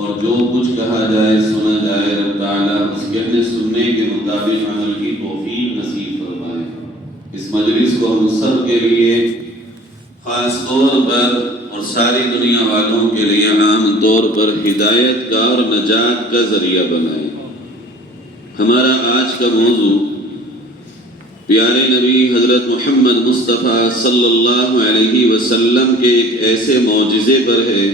اور جو کچھ کہا جائے سنا جائے رب تعالیٰ اس کہنے سننے کے مطابق عمل کی توفیق نصیب فرمائے۔ اس مجلس کو ہم سب کے لیے خاص طور پر اور ساری دنیا والوں کے لیے عام طور پر ہدایت کا اور نجات کا ذریعہ بنائے۔ ہمارا آج کا موضوع پیارے نبی حضرت محمد مصطفیٰ صلی اللہ علیہ وسلم کے ایک ایسے معجزے پر ہے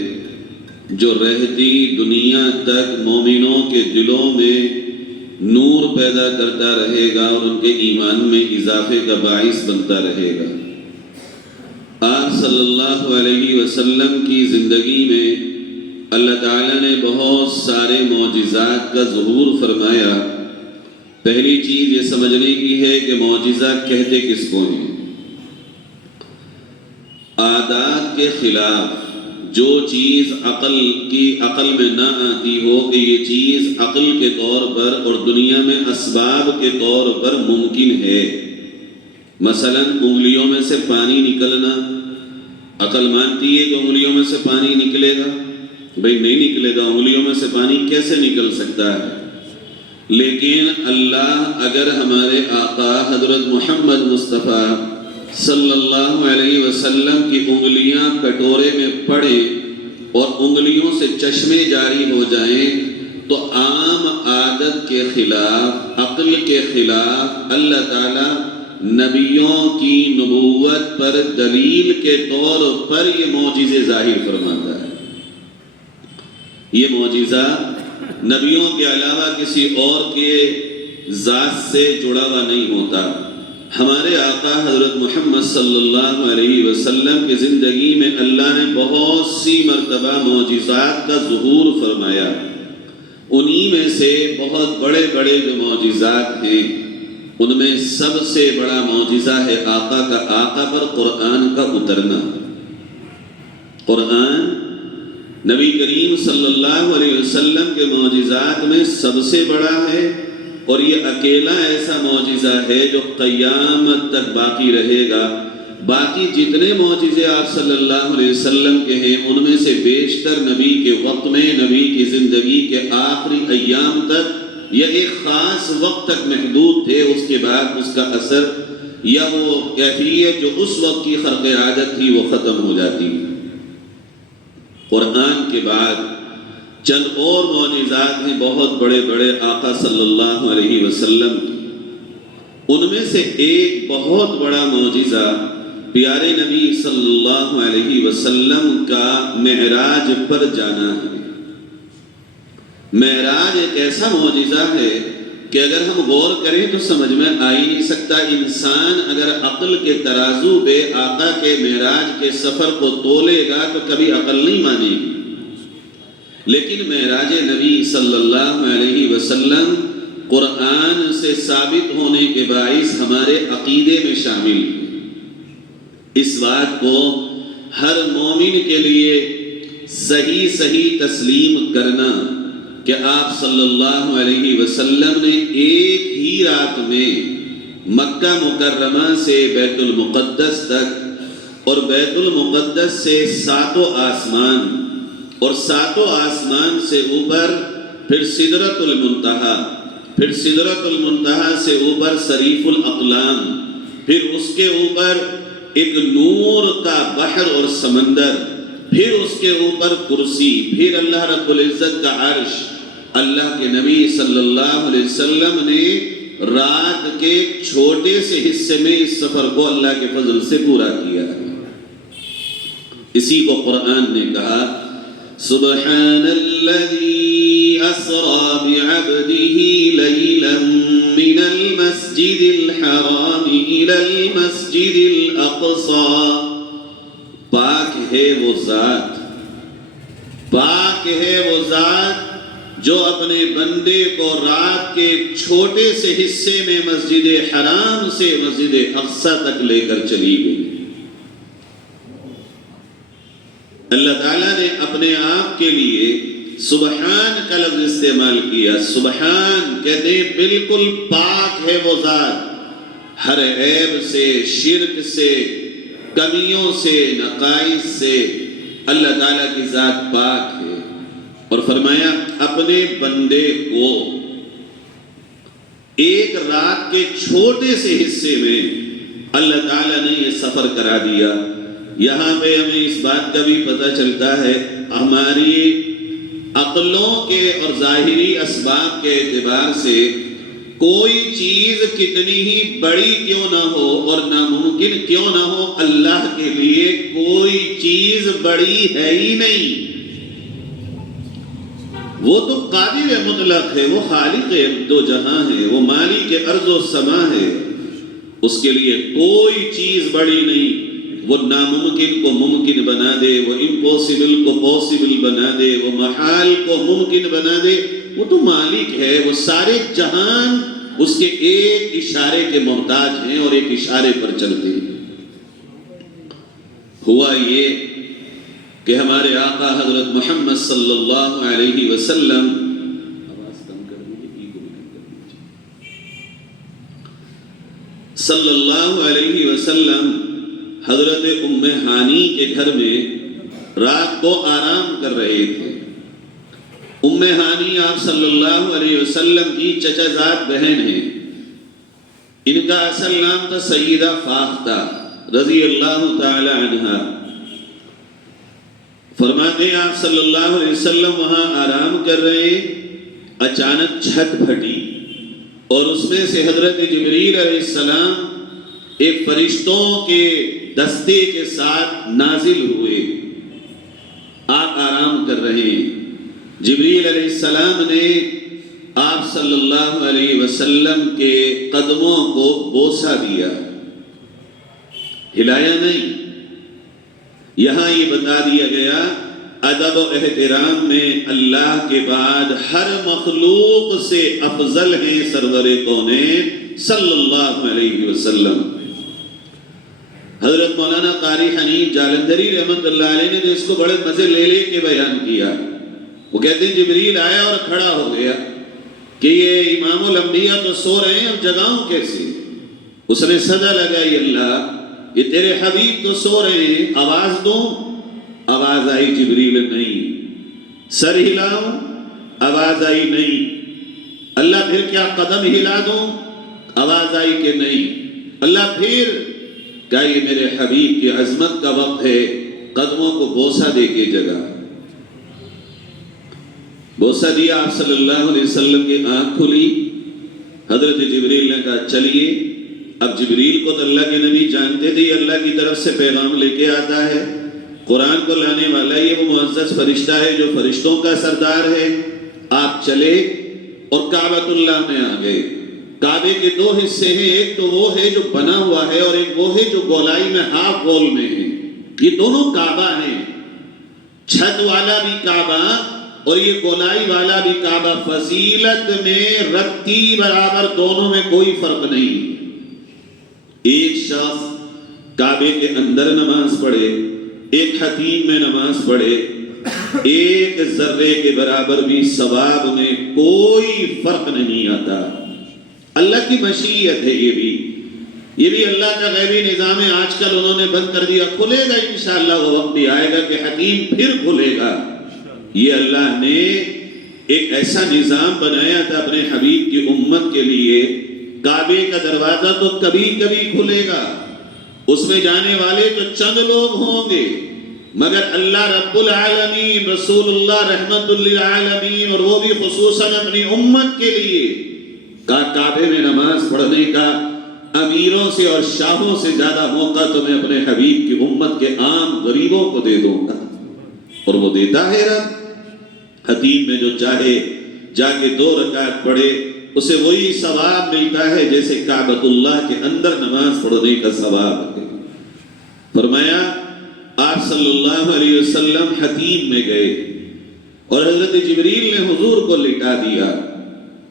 جو رہتی دنیا تک مومنوں کے دلوں میں نور پیدا کرتا رہے گا اور ان کے ایمان میں اضافے کا باعث بنتا رہے گا۔ آپ صلی اللہ علیہ وسلم کی زندگی میں اللہ تعالیٰ نے بہت سارے معجزات کا ظہور فرمایا۔ پہلی چیز یہ سمجھنے کی ہے کہ معجزہ کہتے کس کو ہیں؟ عادات کے خلاف جو چیز عقل میں نہ آتی ہو کہ یہ چیز عقل کے طور پر اور دنیا میں اسباب کے طور پر ممکن ہے۔ مثلا انگلیوں میں سے پانی نکلنا، عقل مانتی ہے کہ انگلیوں میں سے پانی نکلے گا؟ بھئی نہیں نکلے گا، انگلیوں میں سے پانی کیسے نکل سکتا ہے؟ لیکن اللہ اگر ہمارے آقا حضرت محمد مصطفیٰ صلی اللہ علیہ وسلم کی انگلیاں کٹورے میں پڑے اور انگلیوں سے چشمے جاری ہو جائیں تو عام عادت کے خلاف، عقل کے خلاف اللہ تعالیٰ نبیوں کی نبوت پر دلیل کے طور پر یہ معجزے ظاہر فرماتا ہے۔ یہ معجزہ نبیوں کے علاوہ کسی اور کے ذات سے جڑا ہوا نہیں ہوتا۔ ہمارے آقا حضرت محمد صلی اللہ علیہ وسلم کی زندگی میں اللہ نے بہت سی مرتبہ معجزات کا ظہور فرمایا۔ انہی میں سے بہت بڑے بڑے جو معجزات ہیں ان میں سب سے بڑا معجزہ ہے آقا پر قرآن کا اترنا۔ قرآن نبی کریم صلی اللہ علیہ وسلم کے معجزات میں سب سے بڑا ہے اور یہ اکیلا ایسا معجزہ ہے جو قیامت تک باقی رہے گا۔ باقی جتنے معجزے آپ صلی اللہ علیہ وسلم کے ہیں ان میں سے بیشتر نبی کے وقت میں، نبی کی زندگی کے آخری ایام تک یا ایک خاص وقت تک محدود تھے، اس کے بعد اس کا اثر یا وہ کیفیت جو اس وقت کی خرق عادت تھی وہ ختم ہو جاتی۔ قرآن کے بعد چند اور معجزات ہیں بہت بڑے بڑے آقا صلی اللہ علیہ وسلم کی۔ ان میں سے ایک بہت بڑا معجزہ پیارے نبی صلی اللہ علیہ وسلم کا معراج پر جانا ہے۔ معراج ایک ایسا معجزہ ہے کہ اگر ہم غور کریں تو سمجھ میں آ ہی نہیں سکتا۔ انسان اگر عقل کے ترازو پہ آقا کے معراج کے سفر کو تولے گا تو کبھی عقل نہیں مانے گی، لیکن معراج نبی صلی اللہ علیہ وسلم قرآن سے ثابت ہونے کے باعث ہمارے عقیدے میں شامل ہے۔ اس بات کو ہر مومن کے لیے صحیح تسلیم کرنا کہ آپ صلی اللہ علیہ وسلم نے ایک ہی رات میں مکہ مکرمہ سے بیت المقدس تک اور بیت المقدس سے ساتوں آسمان اور ساتوں آسمان سے اوپر پھر سدرۃ المنتہا، پھر سدرۃ المنتہا سے اوپر صریف الاقلام، پھر اس کے اوپر ایک نور کا بحر اور سمندر، پھر اس کے اوپر کرسی، پھر اللہ رب العزت کا عرش۔ اللہ کے نبی صلی اللہ علیہ وسلم نے رات کے چھوٹے سے حصے میں اس سفر کو اللہ کے فضل سے پورا کیا۔ اسی کو قرآن نے کہا سبحان الذی اسری بعبدہ لیلا من المسجد الحرام الی المسجد الاقصی۔ پاک ہے وہ ذات، پاک ہے وہ ذات جو اپنے بندے کو رات کے چھوٹے سے حصے میں مسجد حرام سے مسجد اقصی تک لے کر چلی گئی۔ اللہ تعالیٰ نے اپنے آپ کے لیے سبحان کا لفظ استعمال کیا۔ سبحان کہتے ہیں بالکل پاک ہے وہ ذات، ہر عیب سے، شرک سے، کمیوں سے، نقائص سے اللہ تعالیٰ کی ذات پاک ہے۔ اور فرمایا اپنے بندے کو ایک رات کے چھوٹے سے حصے میں اللہ تعالیٰ نے یہ سفر کرا دیا۔ یہاں پہ ہمیں اس بات کا بھی پتہ چلتا ہے ہماری عقلوں کے اور ظاہری اسباب کے اعتبار سے کوئی چیز کتنی ہی بڑی کیوں نہ ہو اور ناممکن کیوں نہ ہو، اللہ کے لیے کوئی چیز بڑی ہے ہی نہیں۔ وہ تو قادر مطلق ہے، وہ خالق دو جہاں ہے، وہ مالک ارض و سما ہے، اس کے لیے کوئی چیز بڑی نہیں۔ وہ ناممکن کو ممکن بنا دے، وہ امپوسیبل کو پوسیبل بنا دے، وہ محال کو ممکن بنا دے، وہ تو مالک ہے۔ وہ سارے جہان اس کے ایک اشارے کے محتاج ہیں اور ایک اشارے پر چلتے ہیں۔ ہوا یہ کہ ہمارے آقا حضرت محمد صلی اللہ علیہ وسلم صلی اللہ علیہ وسلم حضرت ام ہانی کے گھر میں رات کو آرام کر رہے تھے۔ ام ہانی آپ صلی اللہ علیہ وسلم کی چچا زاد بہن ہیں۔ ان کا اصل نام تھا سیدہ فاختہ رضی اللہ تعالی عنہا۔ فرماتے ہیں آپ صلی اللہ علیہ وسلم وہاں آرام کر رہے، اچانک چھت پھٹی اور اس میں سے حضرت جبریل علیہ السلام ایک فرشتوں کے دستے کے ساتھ نازل ہوئے۔ آپ آرام کر رہے ہیں، جبریل علیہ السلام نے آپ صلی اللہ علیہ وسلم کے قدموں کو بوسہ دیا، ہلایا نہیں۔ یہاں یہ بتا دیا گیا ادب و احترام میں اللہ کے بعد ہر مخلوق سے افضل ہیں سرور کونین صلی اللہ علیہ وسلم۔ حضرت مولانا قاری حنیف جالندھری رحمت اللہ علیہ نے اس کو بڑے مزے لے کے بیان کیا۔ وہ کہتے ہیں جبریل آیا اور کھڑا ہو گیا کہ یہ امام الانبیاء تو سو رہے ہیں، اب جگاؤں کیسے؟ اس نے صدا لگائی، اللہ یہ تیرے حبیب تو سو رہے ہیں، آواز دوں؟ آواز آئی جبریل نہیں۔ سر ہلاؤں؟ آواز آئی نہیں۔ اللہ پھر کیا قدم ہلا دوں؟ آواز آئی کہ نہیں۔ اللہ پھر کہا یہ میرے حبیب کی عظمت کا وقت ہے، قدموں کو بوسہ دے کے جگا۔ بوسہ دیا، آپ صلی اللہ علیہ وسلم کی آنکھ کھلی۔ حضرت جبریل نے کہا چلیے۔ اب جبریل کو تو اللہ کے نبی جانتے تھے، اللہ کی طرف سے پیغام لے کے آتا ہے، قرآن کو لانے والا یہ وہ معزز فرشتہ ہے جو فرشتوں کا سردار ہے۔ آپ چلے اور کعبۃ اللہ میں آ گئے۔ کعبے کے دو حصے ہیں، ایک تو وہ ہے جو بنا ہوا ہے اور ایک وہ ہے جو گولائی میں ہاف گول میں ہے۔ یہ دونوں کعبہ ہیں، چھت والا بھی کعبہ اور یہ گولائی والا بھی کعبہ، فضیلت میں رتی برابر، دونوں میں کوئی فرق نہیں۔ ایک شخص کعبے کے اندر نماز پڑھے، ایک حتیم میں نماز پڑھے، ایک ذرے کے برابر بھی ثواب میں کوئی فرق نہیں آتا۔ اللہ کی مشیت ہے، یہ بھی اللہ کا غیبی نظام ہے۔ آج کل انہوں نے بند کر دیا، کھلے گا انشاءاللہ، وہ وقت بھی آئے گا کہ حتیم پھر کھلے گا۔ یہ اللہ نے ایک ایسا نظام بنایا تھا اپنے حبیب کی امت کے لیے، کعبے کا دروازہ تو کبھی کبھی کھلے گا، اس میں جانے والے تو چند لوگ ہوں گے، مگر اللہ رب العالمین، رسول اللہ رحمت للعالمین، اور وہ بھی خصوصاً اپنی امت کے لیے کعبے میں نماز پڑھنے کا امیروں سے اور شاہوں سے زیادہ موقع تو میں اپنے حبیب کی امت کے عام غریبوں کو دے دوں گا، اور وہ دیتا ہے رب۔ حتیم میں جو چاہے جا کے 2 رکعت پڑھے، اسے وہی ثواب ملتا ہے جیسے کعبۃ اللہ کے اندر نماز پڑھنے کا ثواب ہے۔ فرمایا آپ صلی اللہ علیہ وسلم حتیم میں گئے اور حضرت جبریل نے حضور کو لٹا دیا،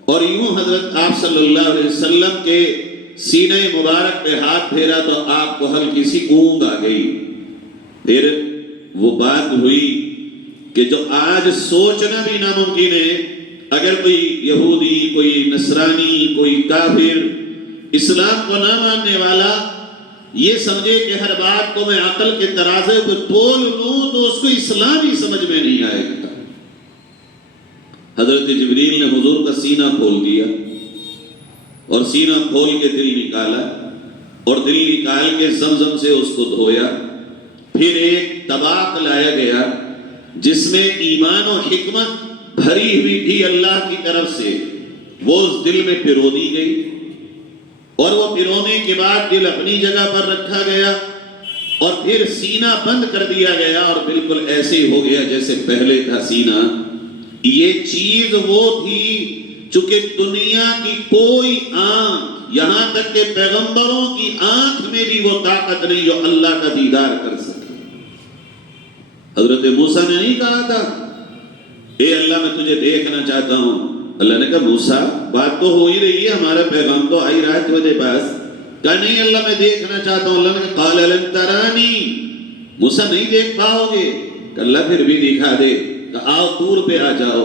اور یوں حضرت آپ صلی اللہ علیہ وسلم کے سینہ مبارک پہ ہاتھ پھیرا تو آپ کو ہلکی سی اونگ آ گئی۔ پھر وہ بات ہوئی کہ جو آج سوچنا بھی ناممکن ہے، اگر کوئی یہودی، کوئی نصرانی، کوئی کافر اسلام کو نہ ماننے والا یہ سمجھے کہ ہر بات کو میں عقل کے ترازے پہ تول لوں تو اس کو اسلام ہی سمجھ میں نہیں آئے گا۔ حضرت جبریل نے حضور کا سینہ کھول دیا اور سینہ کھول کے دل نکالا اور دل نکال کے زمزم سے اس کو دھویا. پھر ایک طباق لایا گیا جس میں ایمان و حکمت بھری ہوئی تھی اللہ کی طرف سے، وہ اس دل میں پرو دی گئی اور وہ پرونے کے بعد دل اپنی جگہ پر رکھا گیا اور پھر سینہ بند کر دیا گیا اور بالکل ایسے ہی ہو گیا جیسے پہلے تھا سینہ. یہ چیز وہ تھی چونکہ دنیا کی کوئی آنکھ، یہاں تک کہ پیغمبروں کی آنکھ میں بھی وہ طاقت نہیں جو اللہ کا دیدار کر سکے. حضرت موسیٰ نے نہیں کہا تھا اے اللہ میں تجھے دیکھنا چاہتا ہوں. اللہ نے کہا موسیٰ بات تو ہو ہی رہی ہے، ہمارا پیغام تو آ ہی رہا ہے تجھے پاس. کہا نہیں اللہ میں دیکھنا چاہتا ہوں. اللہ نے کہا قال لن ترانی، موسیٰ نہیں دیکھ پاؤ گے. کہ اللہ پھر بھی دکھا دے. کہ آؤ طور پہ آ جاؤ.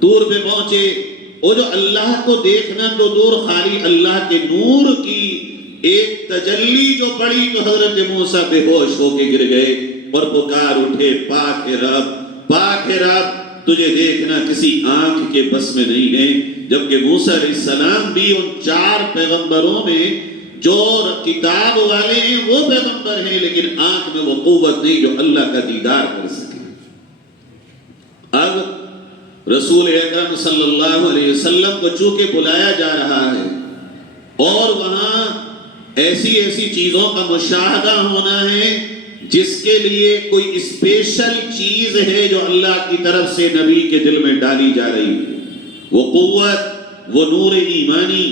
طور پہ پہنچے، وہ جو اللہ کو دیکھنا تو دور، خالی اللہ کے نور کی ایک تجلی جو پڑی تو حضرت موسیٰ بے ہوش ہو کے گر گئے اور پکار اٹھے پاک ہے رب، پاک ہے رب، تجھے دیکھنا کسی آنکھ کے بس میں نہیں ہے. جبکہ موسیٰ علیہ السلام بھی ان 4 پیغمبروں میں جو کتاب والے ہیں وہ پیغمبر ہیں، لیکن آنکھ میں وہ قوت نہیں جو اللہ کا دیدار کر سکے. اب رسول اکرم صلی اللہ علیہ وسلم کو چونکہ بلایا جا رہا ہے اور وہاں ایسی ایسی چیزوں کا مشاہدہ ہونا ہے جس کے لیے کوئی اسپیشل چیز ہے جو اللہ کی طرف سے نبی کے دل میں ڈالی جا رہی ہے. وہ قوت، وہ نور ایمانی،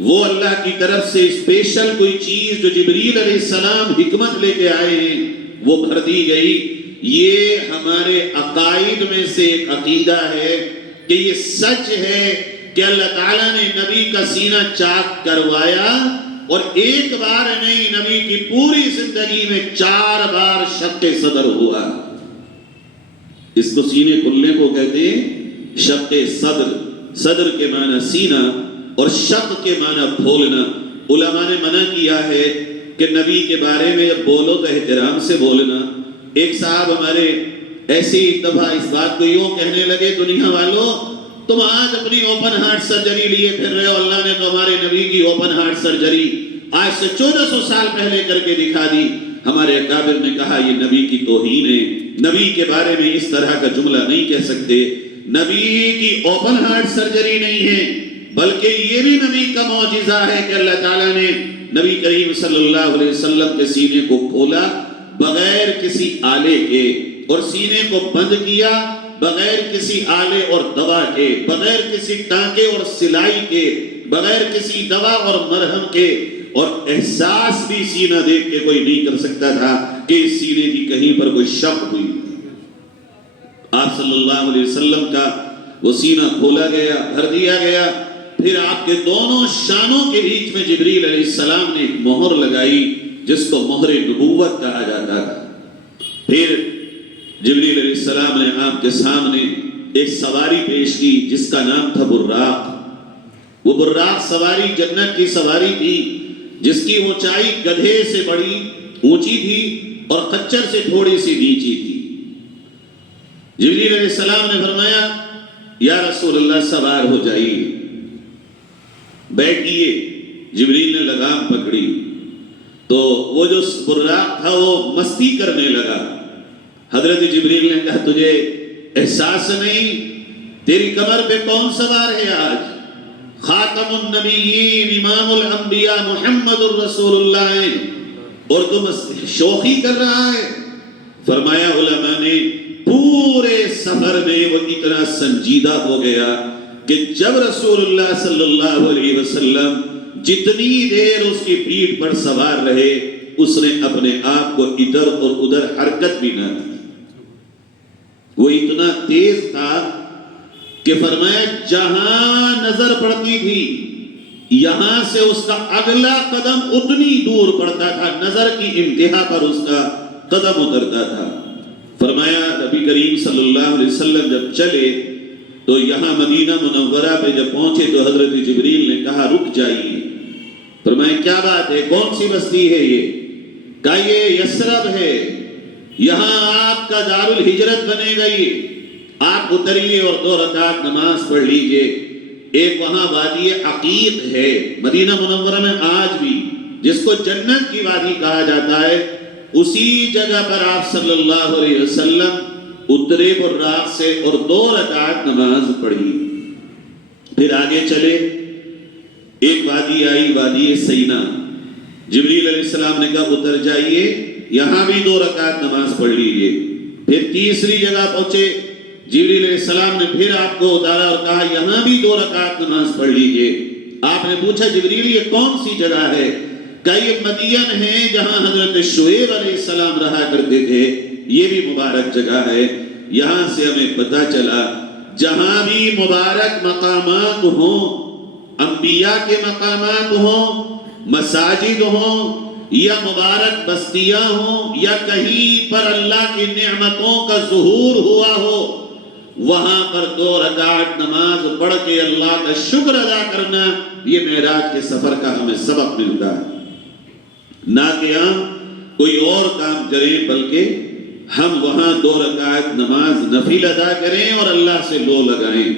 وہ اللہ کی طرف سے اسپیشل کوئی چیز جو جبریل علیہ السلام حکمت لے کے آئے ہیں وہ بھر دی گئی. یہ ہمارے عقائد میں سے ایک عقیدہ ہے کہ یہ سچ ہے کہ اللہ تعالیٰ نے نبی کا سینہ چاک کروایا اور ایک بار نہیں، نبی کی پوری زندگی میں 4 بار شق صدر ہوا. اس کو سینے کھلنے کو کہتے ہیں شق صدر. صدر کے معنی سینہ اور شق کے معنی کھولنا. علماء نے منع کیا ہے کہ نبی کے بارے میں جب بولو تو احترام سے بولنا. ایک صاحب ہمارے ایسی دفعہ اس بات کو یوں کہنے لگے، دنیا والوں تم آج اپنی اوپن ہارٹ سرجری لیے پھر رہے ہو، اللہ نے تو ہمارے نبی کی اوپن ہارٹ سرجری آج سے 1400 سال پہلے کر کے دکھا دی. ہمارے اکابر نے کہا یہ نبی کی توہین ہے، نبی کے بارے میں اس طرح کا جملہ نہیں کہہ سکتے. نبی کی اوپن ہارٹ سرجری نہیں ہے بلکہ یہ بھی نبی کا معجزہ ہے کہ اللہ تعالیٰ نے نبی کریم صلی اللہ علیہ وسلم کے سینے کو کھولا بغیر کسی آلے کے اور سینے کو بند کیا بغیر کسی آلے اور دوا کے، بغیر کسی ٹانکے اور سلائی کے، بغیر کسی دوا اور مرہم کے. اور احساس بھی سینہ دیکھ کے کوئی نہیں کر سکتا تھا کہ اس سینے کی کہیں پر کوئی شک ہوئی. آپ صلی اللہ علیہ وسلم کا وہ سینہ کھولا گیا، بھر دیا گیا. پھر آپ کے دونوں شانوں کے بیچ میں جبریل علیہ السلام نے ایک مہر لگائی جس کو مہر نبوت کہا جاتا تھا. پھر جبریل علیہ السلام نے آپ کے سامنے ایک سواری پیش کی جس کا نام تھا براق. وہ براق سواری جنت کی سواری تھی جس کی اونچائی گدھے سے بڑی اونچی تھی اور خچر سے تھوڑی سی نیچی تھی. جبریل علیہ السلام نے فرمایا یا رسول اللہ سوار ہو جائیے، بیٹھیے. جبریل نے لگام پکڑی تو وہ جو براق تھا وہ مستی کرنے لگا. حضرت جبریل نے کہا تجھے احساس نہیں تیری کمر پہ کون سوار ہے آج؟ خاتم النبیین امام الانبیاء محمد الرسول اللہ، اور تم شوخی کر رہا ہے. فرمایا علماء نے پورے سفر میں وہ اتنا سنجیدہ ہو گیا کہ جب رسول اللہ صلی اللہ علیہ وسلم جتنی دیر اس کی پیٹھ پر سوار رہے اس نے اپنے آپ کو ادھر اور ادھر حرکت بھی نہ کی. وہ اتنا تیز تھا کہ فرمایا جہاں نظر پڑتی تھی یہاں سے اس کا اگلا قدم اتنی دور پڑتا تھا، نظر کی انتہا پر اس کا قدم اترتا تھا. فرمایا نبی کریم صلی اللہ علیہ وسلم جب چلے تو یہاں مدینہ منورہ پہ جب پہنچے تو حضرت جبریل نے کہا رک جائیے. فرمایا کیا بات ہے، کون سی بستی ہے یہ؟ کہا یہ یثرب ہے، یہاں آپ کا دار الہجرت بنے گا. یہ آپ اتریے اور 2 رکعت نماز پڑھ لیجئے۔ ایک وہاں وادی عقیق ہے مدینہ منورہ میں آج بھی، جس کو جنت کی وادی کہا جاتا ہے، اسی جگہ پر آپ صلی اللہ علیہ وسلم اترے براق سے اور 2 رکعت نماز پڑھی۔ پھر آگے چلے، ایک وادی آئی، وادی سینا۔ جبریل علیہ السلام نے کہا اتر جائیے، یہاں بھی 2 رکعت نماز پڑھ لیجئے۔ پھر تیسری جگہ پہنچے، جبریل علیہ السلام نے پھر آپ کو اتارا اور کہا یہاں بھی 2 رکعت نماز پڑھ لیجئے۔ آپ نے پوچھا جبریل یہ کون سی جگہ ہے؟ کہ یہ مدین ہے جہاں حضرت شعیب علیہ السلام رہا کرتے تھے، یہ بھی مبارک جگہ ہے۔ یہاں سے ہمیں پتہ چلا جہاں بھی مبارک مقامات ہوں، انبیاء کے مقامات ہوں، مساجد ہوں یا مبارک بستیاں ہوں یا کہیں پر اللہ کی نعمتوں کا ظہور ہوا ہو، وہاں پر 2 رکعت نماز پڑھ کے اللہ کا شکر ادا کرنا، یہ معراج کے سفر کا ہمیں سبق ملتا ہے۔ نہ کہ ہم کوئی اور کام کریں، بلکہ ہم وہاں 2 رکعت نماز نفل ادا کریں اور اللہ سے لو لگائیں۔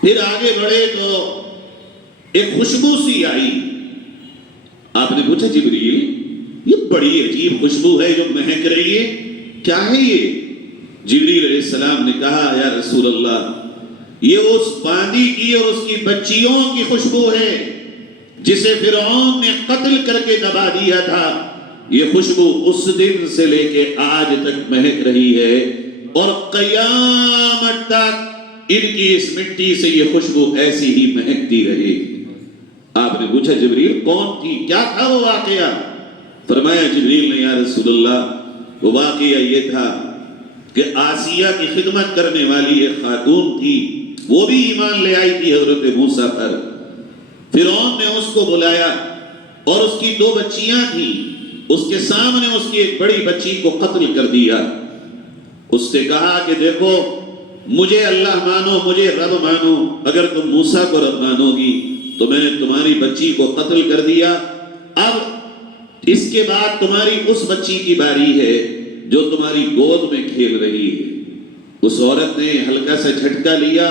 پھر آگے بڑھے تو ایک خوشبو سی آئی۔ آپ نے پوچھا جبریل یہ بڑی عجیب خوشبو ہے جو مہک رہی ہے، کیا ہے یہ؟ جبریل علیہ السلام نے کہا یا رسول اللہ یہ اس باندی کی اور اس کی بچیوں کی خوشبو ہے جسے فرعون نے قتل کر کے دبا دیا تھا۔ یہ خوشبو اس دن سے لے کے آج تک مہک رہی ہے اور قیامت تک ان کی اس مٹی سے یہ خوشبو ایسی ہی مہکتی رہے گی۔ آپ نے پوچھا جبریل کون تھی، کیا تھا وہ واقعہ؟ فرمایا جبریل نے یا رسول اللہ وہ واقعہ یہ تھا کہ آسیہ کی خدمت کرنے والی ایک خاتون تھی، وہ بھی ایمان لے آئی تھی حضرت موسیٰ پر۔ فرعون نے اس کو بلایا اور اس کی 2 بچیاں تھیں، اس کے سامنے اس کی ایک بڑی بچی کو قتل کر دیا۔ اس سے کہا کہ دیکھو مجھے اللہ مانو، مجھے رب مانو، اگر تم موسیٰ کو رب مانو گی تو میں نے تمہاری بچی کو قتل کر دیا، اب اس کے بعد تمہاری اس بچی کی باری ہے جو تمہاری گود میں کھیل رہی ہے۔ اس عورت نے ہلکا سا جھٹکا لیا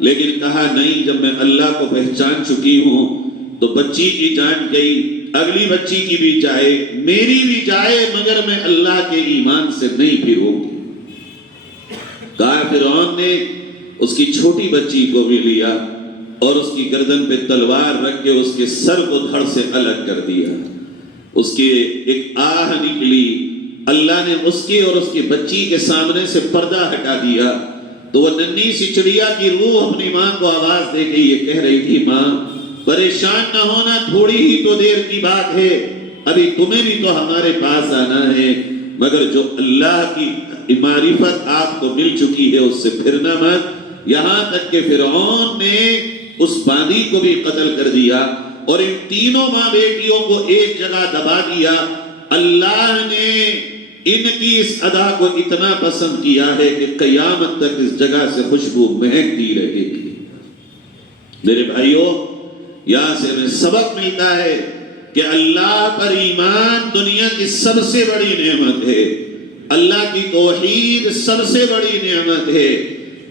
لیکن کہا نہیں، جب میں اللہ کو پہچان چکی ہوں تو بچی کی جان گئی، اگلی بچی کی بھی جائے، میری بھی جائے، مگر میں اللہ کے ایمان سے نہیں پھروں گی۔ کہا فرعون نے اس کی چھوٹی بچی کو بھی لیا اور اس کی گردن پہ تلوار رکھ کے اس کے سر کو دھڑ سے الگ کر دیا۔ اس کی ایک آہ نکلی، اللہ نے اس کی اور اس کی بچی کے سامنے سے پردہ ہٹا دیا تو وہ ننھی سی چڑیا کی روح اپنی ماں کو آواز دے کے یہ کہہ رہی تھی ماں پریشان نہ ہونا، تھوڑی ہی تو دیر کی بات ہے، ابھی تمہیں بھی تو ہمارے پاس آنا ہے، مگر جو اللہ کی معرفت آپ کو مل چکی ہے اس سے پھرنا مت۔ یہاں تک کہ فرعون نے اس باندی کو بھی قتل کر دیا اور ان تینوں ماں بیٹیوں کو ایک جگہ دبا دیا۔ اللہ نے ان کی اس ادا کو اتنا پسند کیا ہے کہ قیامت تک اس جگہ سے خوشبو مہکتی رہے گی۔ میرے بھائیوں، یہاں سے ہمیں سبق ملتا ہے کہ اللہ پر ایمان دنیا کی سب سے بڑی نعمت ہے، اللہ کی توحید سب سے بڑی نعمت ہے۔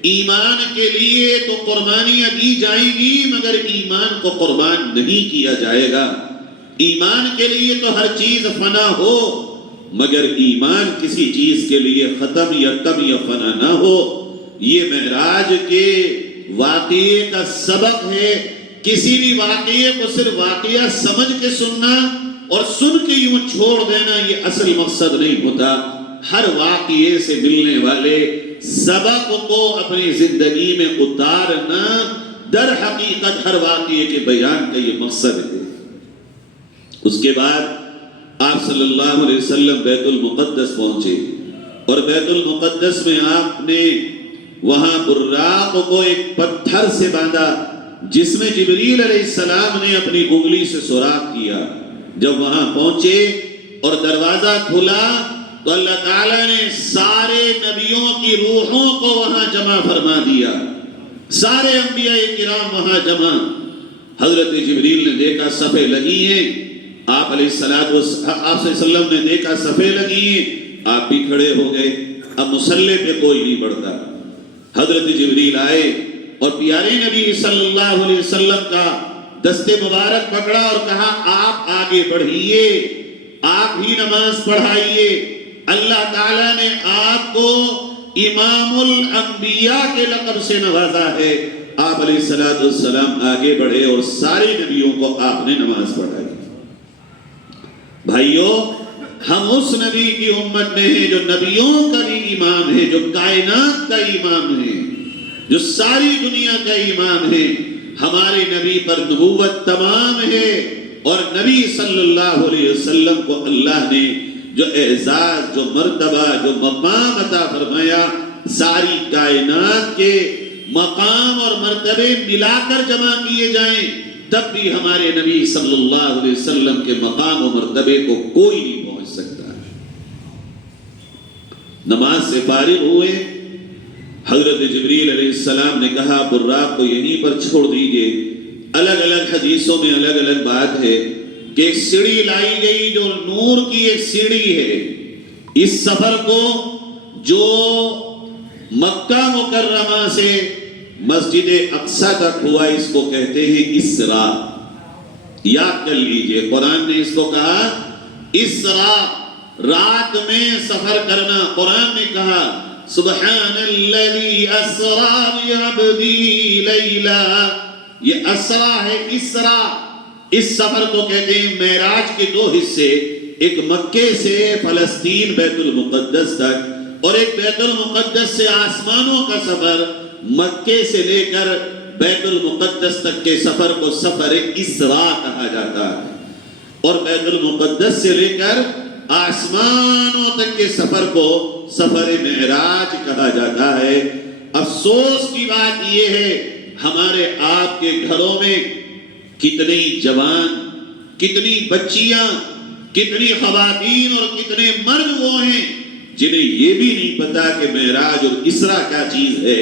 ایمان کے لیے تو قربانیاں دی جائیں گی مگر ایمان کو قربان نہیں کیا جائے گا۔ ایمان کے لیے تو ہر چیز فنا ہو مگر ایمان کسی چیز کے لیے ختم یا کم یا فنا نہ ہو۔ یہ معراج کے واقعے کا سبق ہے۔ کسی بھی واقعے کو صرف واقعہ سمجھ کے سننا اور سن کے یوں چھوڑ دینا یہ اصل مقصد نہیں ہوتا۔ ہر واقعے سے ملنے والے سبق کو اپنی زندگی میں اتارنا در حقیقت ہر واقعے کے بیان کا یہ مقصد ہے۔ اس کے بعد آپ صلی اللہ علیہ وسلم بیت المقدس پہنچے اور بیت المقدس میں آپ نے وہاں براق کو ایک پتھر سے باندھا جس میں جبریل علیہ السلام نے اپنی انگلی سے سوراخ کیا۔ جب وہاں پہنچے اور دروازہ کھلا تو اللہ تعالیٰ نے سارے نبیوں کی روحوں کو وہاں جمع فرما دیا، سارے انبیاء کرام وہاں جمع۔ حضرت جبریل نے دیکھا صفیں لگی ہیں، آپ علیہ السلام نے دیکھا صفیں لگی ہیں، آپ بھی کھڑے ہو گئے۔ اب مصلی پہ کوئی نہیں بڑھتا، حضرت جبریل آئے اور پیارے نبی صلی اللہ علیہ وسلم کا دست مبارک پکڑا اور کہا آپ آگے بڑھیے، آپ ہی نماز پڑھائیے، اللہ تعالیٰ نے آپ کو امام الانبیاء کے لقب سے نوازا ہے۔ آپ علیہ السلام آگے بڑھے اور سارے نبیوں کو آپ نے نماز پڑھائی۔ بھائیوں، ہم اس نبی کی امت میں ہیں جو نبیوں کا بھی امام ہے، جو کائنات کا امام ہے، جو ساری دنیا کا امام ہے۔ ہمارے نبی پر نبوت تمام ہے، اور نبی صلی اللہ علیہ وسلم کو اللہ نے جو اعزاز، جو مرتبہ، جو مقام عطا فرمایا، ساری کائنات کے مقام اور مرتبے ملا کر جمع کیے جائیں تب بھی ہمارے نبی صلی اللہ علیہ وسلم کے مقام و مرتبے کو کوئی نہیں پہنچ سکتا۔ نماز سے فارغ ہوئے، حضرت جبریل علیہ السلام نے کہا براق کو یہیں پر چھوڑ دیجئے۔ الگ الگ حدیثوں میں الگ الگ بات ہے کہ ایک سیڑھی لائی گئی جو نور کی ایک سیڑھی ہے۔ اس سفر کو جو مکہ مکرمہ سے مسجد اقصی تک ہوا، اس کو کہتے ہیں اسراء۔ یاد کر لیجئے، قرآن نے اس کو کہا اسراء، رات میں سفر کرنا۔ قرآن نے کہا سبحان الذی اسری بعبدی لیلا، یہ اسرا ہے، اسرا۔ اس سفر کو کہتے ہیں معراج کے دو حصے، ایک مکے سے فلسطین بیت المقدس تک، اور ایک بیت المقدس سے آسمانوں کا سفر۔ مکے سے لے کر بیت المقدس تک کے سفر کو سفر اسرا کہا جاتا ہے، اور بیت المقدس سے لے کر آسمانوں تک کے سفر کو سفر معراج کہا جاتا ہے۔ افسوس کی بات یہ ہے ہمارے آپ کے گھروں میں کتنی جوان، کتنی بچیاں، کتنی خواتین اور کتنے مرد وہ ہیں جنہیں یہ بھی نہیں پتا کہ معراج اور اسرا کیا چیز ہے،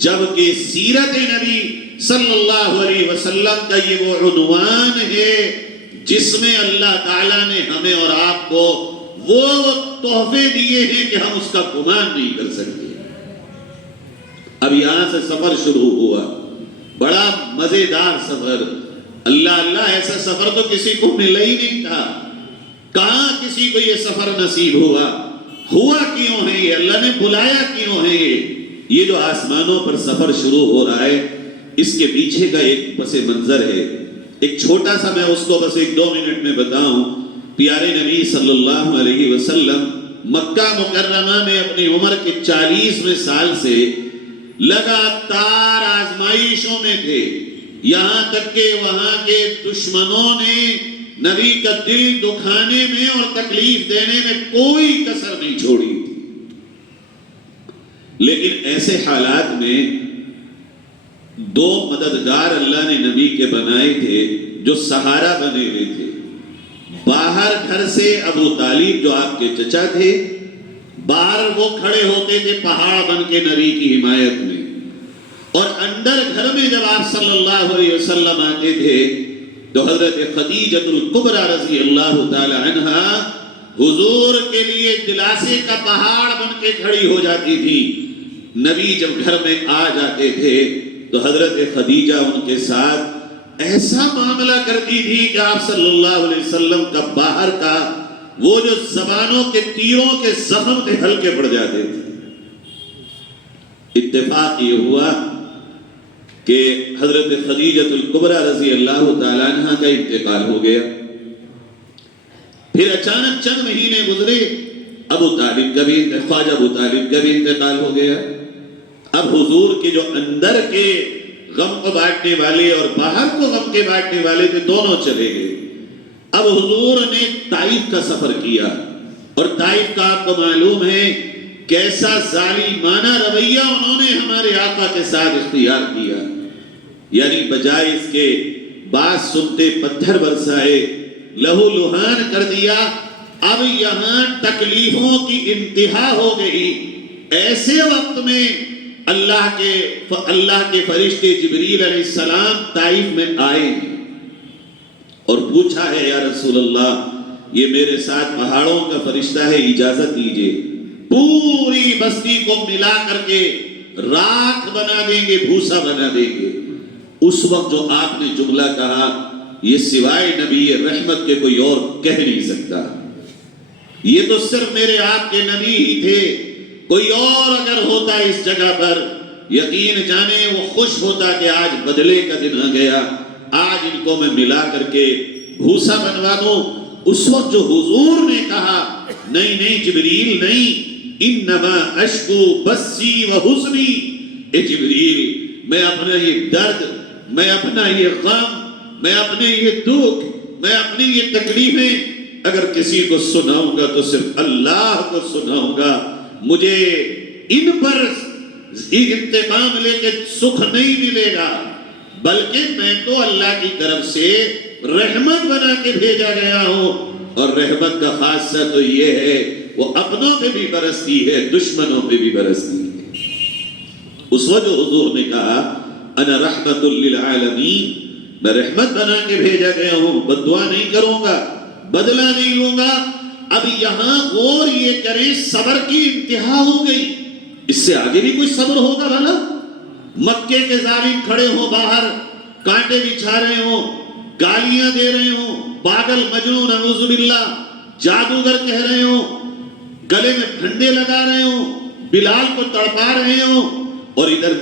جبکہ سیرت نبی صلی اللہ علیہ وسلم کا یہ وہ عنوان ہے جس میں اللہ تعالیٰ نے ہمیں اور آپ کو وہ تحفے دیے ہیں کہ ہم اس کا گمان نہیں کر سکتے۔ اب یہاں سے سفر شروع ہوا، بڑا مزیدار سفر۔ اللہ اللہ، ایسا سفر تو کسی کو ملا ہی نہیں تھا۔ کہاں کسی کو یہ سفر نصیب ہوا کیوں ہے یہ؟ اللہ نے بلایا کیوں ہے یہ جو آسمانوں پر سفر شروع ہو رہا ہے، اس کے پیچھے کا ایک پس منظر ہے۔ ایک چھوٹا سا میں اس کو بس 1-2 منٹ میں بتاؤں۔ پیارے نبی صلی اللہ علیہ وسلم مکہ مکرمہ میں اپنی عمر کے 40ویں سال سے لگاتار آزمائشوں میں تھے، یہاں تک کہ وہاں کے دشمنوں نے نبی کا دل دکھانے میں اور تکلیف دینے میں کوئی کسر نہیں چھوڑی۔ لیکن ایسے حالات میں 2 مددگار اللہ نے نبی کے بنائے تھے جو سہارا بنے ہوئے تھے۔ باہر گھر سے ابو طالب جو آپ کے چچا تھے، باہر وہ کھڑے ہوتے تھے پہاڑ بن کے نبی کی حمایت میں، اور اندر گھر میں جب آپ صلی اللہ علیہ وسلم آتے تھے تو حضرت خدیجۃ الکبریٰ رضی اللہ تعالی عنہا حضور کے لیے دلاسے کا پہاڑ بن کے کھڑی ہو جاتی تھی۔ نبی جب گھر میں آ جاتے تھے تو حضرت خدیجہ ان کے ساتھ ایسا معاملہ کرتی تھی کہ آپ صلی اللہ علیہ وسلم کا باہر کا وہ جو زبانوں کے تیروں کے زخم تھے ہلکے پڑ جاتے تھے۔ اتفاق یہ ہوا کہ حضرت خدیجۃ الکبریٰ رضی اللہ تعالیٰ عنہ کا انتقال ہو گیا۔ پھر اچانک چند مہینے گزرے، خواجہ ابو طالب کا بھی انتقال ہو گیا۔ اب حضور کے جو اندر کے غم کو بانٹنے والے اور باہر کو غم کے بانٹنے والے تھے، دونوں چلے گئے۔ اب حضور نے طائف کا سفر کیا، اور طائف کا آپ کو معلوم ہے کیسا ظالمانہ رویہ انہوں نے ہمارے آقا کے ساتھ اختیار کیا، یعنی بجائے اس کے بات سنتے پتھر برسائے، لہو لہان کر دیا۔ اب یہاں تکلیفوں کی انتہا ہو گئی۔ ایسے وقت میں اللہ کے فرشتے جبریل علیہ السلام طائف میں آئے اور پوچھا ہے یا رسول اللہ، یہ میرے ساتھ پہاڑوں کا فرشتہ ہے، اجازت دیجئے پوری بستی کو ملا کر کے راکھ بنا دیں گے، بھوسا بنا دیں گے۔ اس وقت جو آپ نے جملہ کہا یہ سوائے نبی رحمت کے کوئی اور کہہ نہیں سکتا، یہ تو صرف میرے آپ کے نبی ہی تھے، کوئی اور اگر ہوتا اس جگہ پر یقین جانے وہ خوش ہوتا کہ آج بدلے کا دن آ گیا، آج ان کو میں ملا کر کے بھوسا بنوا دوں۔ اس وقت جو حضور نے کہا نہیں نہیں جبریل نہیں، انما اشکو بسی و حزنی، اے جبریل میں اپنا یہ درد، میں اپنا یہ غم، میں اپنے یہ دکھ، میں اپنی یہ تکلیفیں اگر کسی کو سناؤں گا تو صرف اللہ کو سناؤں گا، مجھے ان پر انتقام لے کے سکھ نہیں ملے گا، بلکہ میں تو اللہ کی طرف سے رحمت بنا کے بھیجا گیا ہوں، اور رحمت کا خاصہ تو یہ ہے وہ اپنوں پہ بھی برستی ہے، دشمنوں پہ بھی برستی ہے۔ اس وقت جو حضور نے کہا انا رحمت للعالمین، میں رحمت بنا کے بھیجا گیا ہوں، بد دعا نہیں کروں گا، بدلہ نہیں لوں گا۔ اب یہاں غور یہ کریں صبر کی انتہا ہو گئی، اس سے آگے بھی کوئی صبر ہوگا بھلا؟ مکے کے ظالم کھڑے ہوں باہر، کانٹے بچھا رہے ہوں، گالیاں دے رہے ہوں، پاگل مجنون اعوذ باللہ، جادوگر کہہ رہے ہوں، گلے میں پھنڈے لگا رہے ہوں، بلال کو تڑپا رہے ہوں، اور ادھر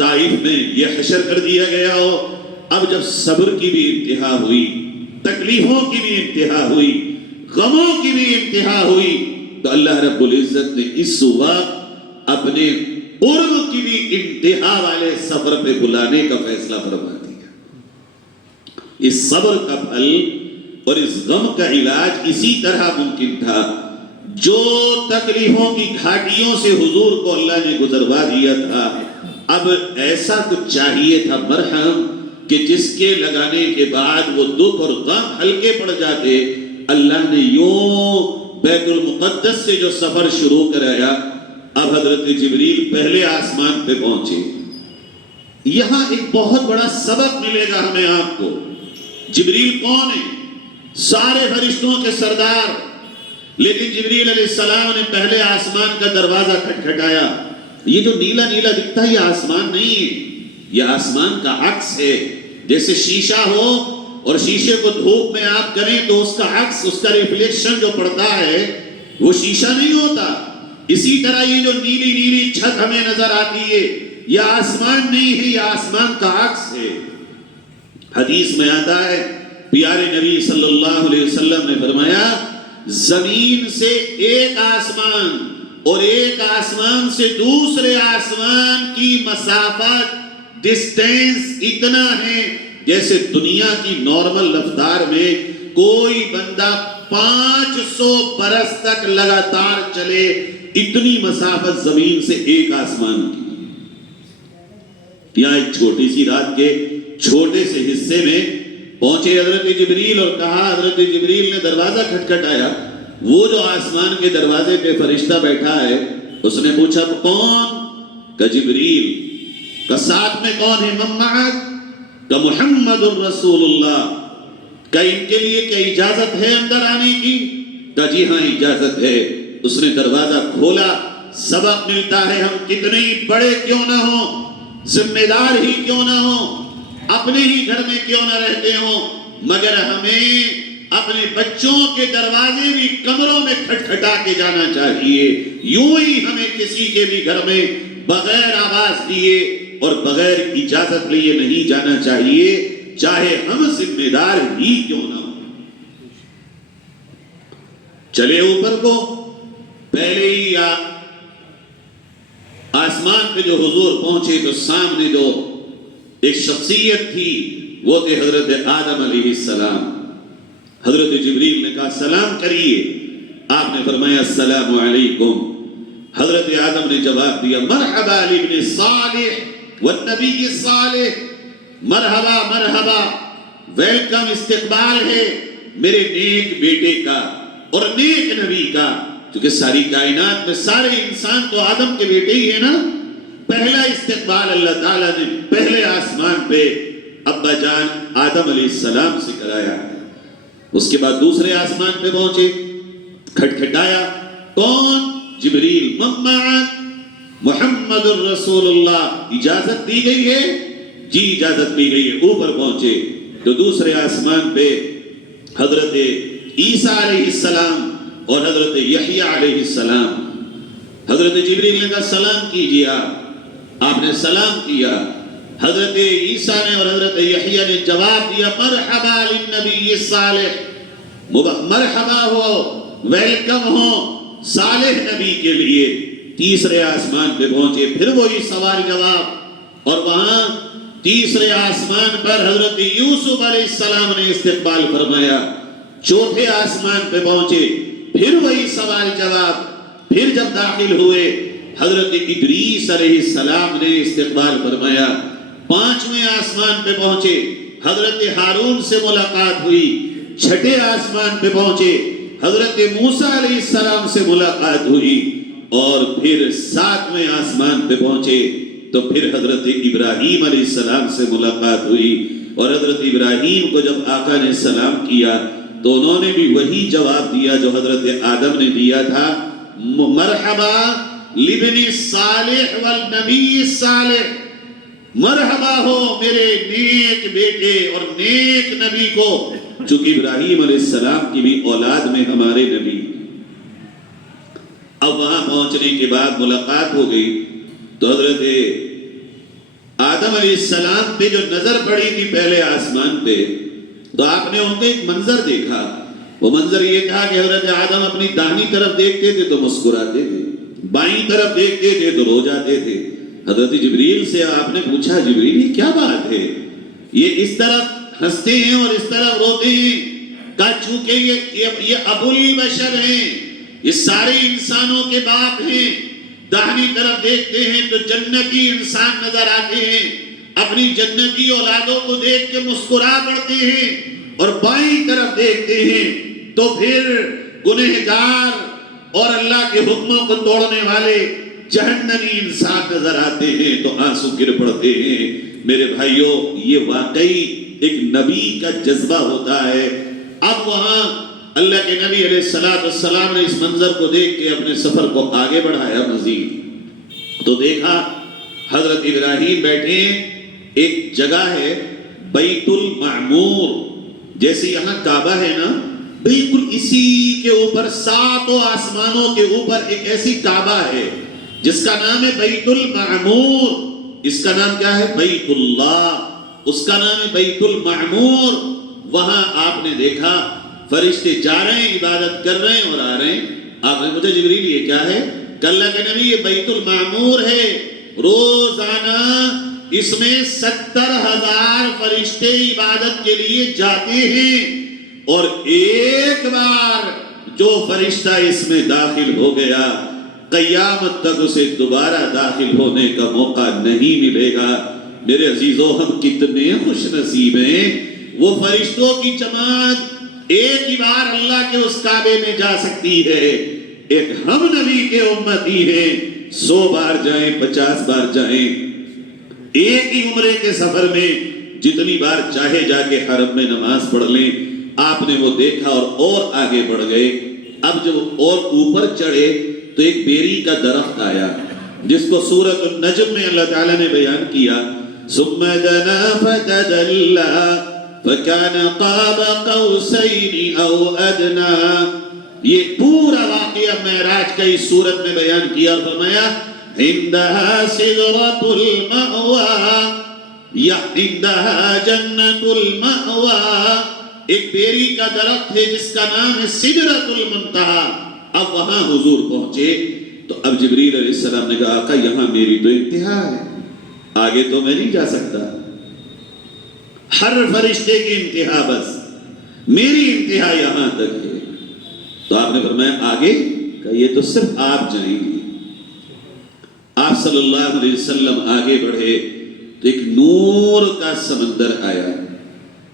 طائف میں یہ حشر کر دیا گیا ہو۔ اب جب صبر کی بھی انتہا ہوئی، تکلیفوں کی بھی انتہا ہوئی، غموں کی بھی انتہا ہوئی، تو اللہ رب العزت نے اس وقت اپنے قرب کی بھی انتہا والے سفر پہ بلانے کا فیصلہ فرما دیا۔ اس صبر کا پھل اور اس غم کا علاج اسی طرح ممکن تھا۔ جو تکلیفوں کی گھاٹیوں سے حضور کو اللہ نے گزروا دیا تھا، اب ایسا کچھ چاہیے تھا مرہم کہ جس کے لگانے کے بعد وہ دکھ اور غم ہلکے پڑ جاتے۔ اللہ نے یوں بیت المقدس سے جو سفر شروع کرایا، اب حضرت جبریل پہلے آسمان پہ پہنچے۔ یہاں ایک بہت بڑا سبق ملے گا ہمیں آپ کو۔ جبریل کون ہے؟ سارے فرشتوں کے سردار، لیکن جبریل علیہ السلام نے پہلے آسمان کا دروازہ کھٹکھٹایا۔ یہ جو نیلا نیلا دکھتا ہے یہ آسمان نہیں ہے، یہ آسمان کا عکس ہے۔ جیسے شیشہ ہو اور شیشے کو دھوپ میں آپ کریں تو اس کا عکس، اس کا ریفلیکشن جو پڑتا ہے وہ شیشہ نہیں ہوتا، اسی طرح یہ جو نیلی نیلی چھت ہمیں نظر آتی ہے یہ آسمان نہیں ہے، یہ آسمان کا عکس ہے۔ حدیث میں آتا ہے پیارے نبی صلی اللہ علیہ وسلم نے فرمایا زمین سے ایک آسمان اور ایک آسمان سے دوسرے آسمان کی مسافت، ڈسٹینس اتنا ہے جیسے دنیا کی نارمل رفتار میں کوئی بندہ 500 برس تک لگاتار چلے، اتنی مسافت زمین سے ایک آسمان کی۔ یہاں ایک چھوٹی سی رات کے چھوٹے سے حصے میں پہنچے حضرت جبریل اور کہا، حضرت جبریل نے دروازہ کھٹکھٹایا، وہ جو آسمان کے دروازے پہ فرشتہ بیٹھا ہے اس نے پوچھا کون؟ کہ جبریل۔ کہ ساتھ میں کون ہے؟ من معک؟ کہ محمد الرسول اللہ۔ کہ ان کے لیے کیا اجازت ہے اندر آنے کی؟ کہ جی ہاں اجازت ہے۔ اس نے دروازہ کھولا۔ سبق ملتا ہے ہم کتنے ہی بڑے کیوں نہ ہوں، ذمہ دار ہی کیوں نہ ہوں، اپنے ہی گھر میں کیوں نہ رہتے ہوں، مگر ہمیں اپنے بچوں کے دروازے بھی کمروں میں کھٹکھٹا کے جانا چاہیے۔ یوں ہی ہمیں کسی کے بھی گھر میں بغیر آواز دیے اور بغیر اجازت لیے نہیں جانا چاہیے، چاہے ہم ذمہ دار ہی کیوں نہ ہوں۔ چلے اوپر کو، پہلے ہی آسمان پہ جو حضور پہنچے تو سامنے جو ایک شخصیت تھی وہ تھے حضرت آدم علیہ السلام۔ حضرت جبریل نے کہا سلام کریے، آپ نے فرمایا السلام علیکم۔ حضرت آدم نے جواب دیا مرحبا لابن صالح والنبی صالح، مرحبا مرحبا، ویلکم، استقبال ہے میرے نیک بیٹے کا اور نیک نبی کا، کیونکہ ساری کائنات میں سارے انسان تو آدم کے بیٹے ہی ہیں نا۔ پہلا استقبال اللہ تعالیٰ نے پہلے آسمان پہ ابا جان آدم علیہ السلام سے کرایا۔ اس کے بعد دوسرے آسمان پہ پہنچے، کھٹکھٹایا، کون؟ جبریل۔ من معک؟ محمد الرسول اللہ، اجازت دی گئی ہے؟ جی اجازت دی گئی ہے۔ اوپر پہنچے تو دوسرے آسمان پہ حضرت عیسیٰ علیہ السلام اور حضرت یحییٰ علیہ السلام، حضرت جبریل نے کہا سلام کیجیے، آپ نے سلام کیا، حضرت عیسیٰ نے اور حضرت یحییٰ نے جواب دیا مرحبا للنبی الصالح، مرحبا ہو، ویلکم ہو صالح نبی کے لیے۔ تیسرے آسمان پہ پہنچے، پھر وہی سوال جواب، اور وہاں تیسرے آسمان پر حضرت یوسف علیہ السلام نے استقبال فرمایا۔ چوتھے آسمان پہ پہنچے، پھر وہی سوال جواب، پھر جب داخل ہوئے حضرت ادریس علیہ السلام نے استقبال فرمایا۔ پانچویں آسمان پہ پہنچے، حضرت ہارون سے ملاقات ہوئی۔ چھٹے آسمان پہ پہنچے، حضرت موسیٰ علیہ السلام سے ملاقات ہوئی، اور پھر ساتویں آسمان پہ پہنچے تو پھر حضرت ابراہیم علیہ السلام سے ملاقات ہوئی، اور حضرت ابراہیم کو جب آقا نے سلام کیا تو انہوں نے بھی وہی جواب دیا جو حضرت آدم نے دیا تھا، مرحبا لابن الصالح والنبی الصالح، مرحبا ہو میرے نیک بیٹے اور نیک نبی کو، چونکہ ابراہیم علیہ السلام کی بھی اولاد میں ہمارے نبی۔ اب وہاں پہنچنے کے بعد ملاقات ہو گئی تو حضرت آدم علیہ السلام پہ جو نظر پڑی تھی پہلے آسمان پہ، تو آپ نے ان کو ایک منظر دیکھا۔ وہ منظر یہ تھا کہ حضرت آدم اپنی داہنی طرف دیکھتے تھے تو مسکراتے تھے، بائیں طرف دیکھتے تھے تو رو جاتے تھے۔ حضرت جبریل سے آپ نے پوچھا جبریل یہ کیا بات ہے، یہ اس طرف ہنستے ہیں اور اس طرف روتے ہیں؟ کہا چونکہ یہ ابو البشر ہیں، یہ سارے انسانوں کے باپ ہیں۔ داہنی طرف دیکھتے ہیں تو جنتی انسان نظر آتے ہیں، اپنی جنتی اولادوں کو دیکھ کے مسکرا پڑتے ہیں، اور بائیں طرف دیکھتے ہیں تو پھر گنہگار اور اللہ کے حکموں کو توڑنے والے جہنمی انسان نظر آتے ہیں تو آنسو گر پڑتے ہیں۔ میرے بھائیوں، یہ واقعی ایک نبی کا جذبہ ہوتا ہے۔ اب وہاں اللہ کے نبی علیہ السلام نے اس منظر کو دیکھ کے اپنے سفر کو آگے بڑھایا مزید، تو دیکھا حضرت ابراہیم بیٹھے، ایک جگہ ہے بیت المعمور، جیسے یہاں کعبہ ہے نا، بالکل اسی کے اوپر ساتوں آسمانوں کے اوپر ایک ایسی کعبہ ہے جس کا نام ہے بیت المعمور۔ اس کا نام کیا ہے؟ بیت اللہ، اس کا نام ہے بیت المعمور۔ وہاں آپ نے دیکھا فرشتے جا رہے ہیں، عبادت کر رہے ہیں اور آ رہے ہیں۔ آپ نے مجھے جبریل یہ کیا ہے؟ کہ اللہ کے نبی یہ بیت المعمور ہے، روزانہ اس میں 70,000 فرشتے عبادت کے لیے جاتے ہیں، اور ایک بار جو فرشتہ اس میں داخل ہو گیا قیامت تک اسے دوبارہ داخل ہونے کا موقع نہیں ملے گا۔ میرے عزیزو، ہم کتنے خوش نصیب ہیں، وہ فرشتوں کی جماعت ایک ہی بار اللہ کے اس کعبے میں جا سکتی ہے، ایک ہم نبی کے امتی ہیں، 100 بار جائیں 50 بار جائیں، ایک ہی عمرے کے سفر میں جتنی بار چاہے جا کے حرم میں نماز پڑھ لیں۔ آپ نے وہ دیکھا اور آگے بڑھ گئے۔ اب جب اور اوپر چڑھے تو ایک بیری کا درخت آیا جس کو سورۃ النجم میں اللہ تعالیٰ نے بیان کیا، ثم دنا فتدلى فكان قاب قوسين او ادنى۔ یہ پورا واقعہ معراج کا اس سورت میں بیان کیا اور فرمایا عندها سدرۃ المأوى یا عندها جنۃ المأوى، ایک بیری کا درخت ہے جس کا نام ہے سدرۃ المنتہا۔ اب وہاں حضور پہنچے تو اب جبریل علیہ السلام نے کہا آقا یہاں میری تو انتہا ہے، آگے تو میں نہیں جا سکتا، ہر فرشتے کی انتہا بس، میری انتہا یہاں تک ہے۔ تو آپ نے فرمایا آگے؟ کہ یہ تو صرف آپ جائیں گے۔ آپ صلی اللہ علیہ وسلم آگے بڑھے تو ایک نور کا سمندر آیا،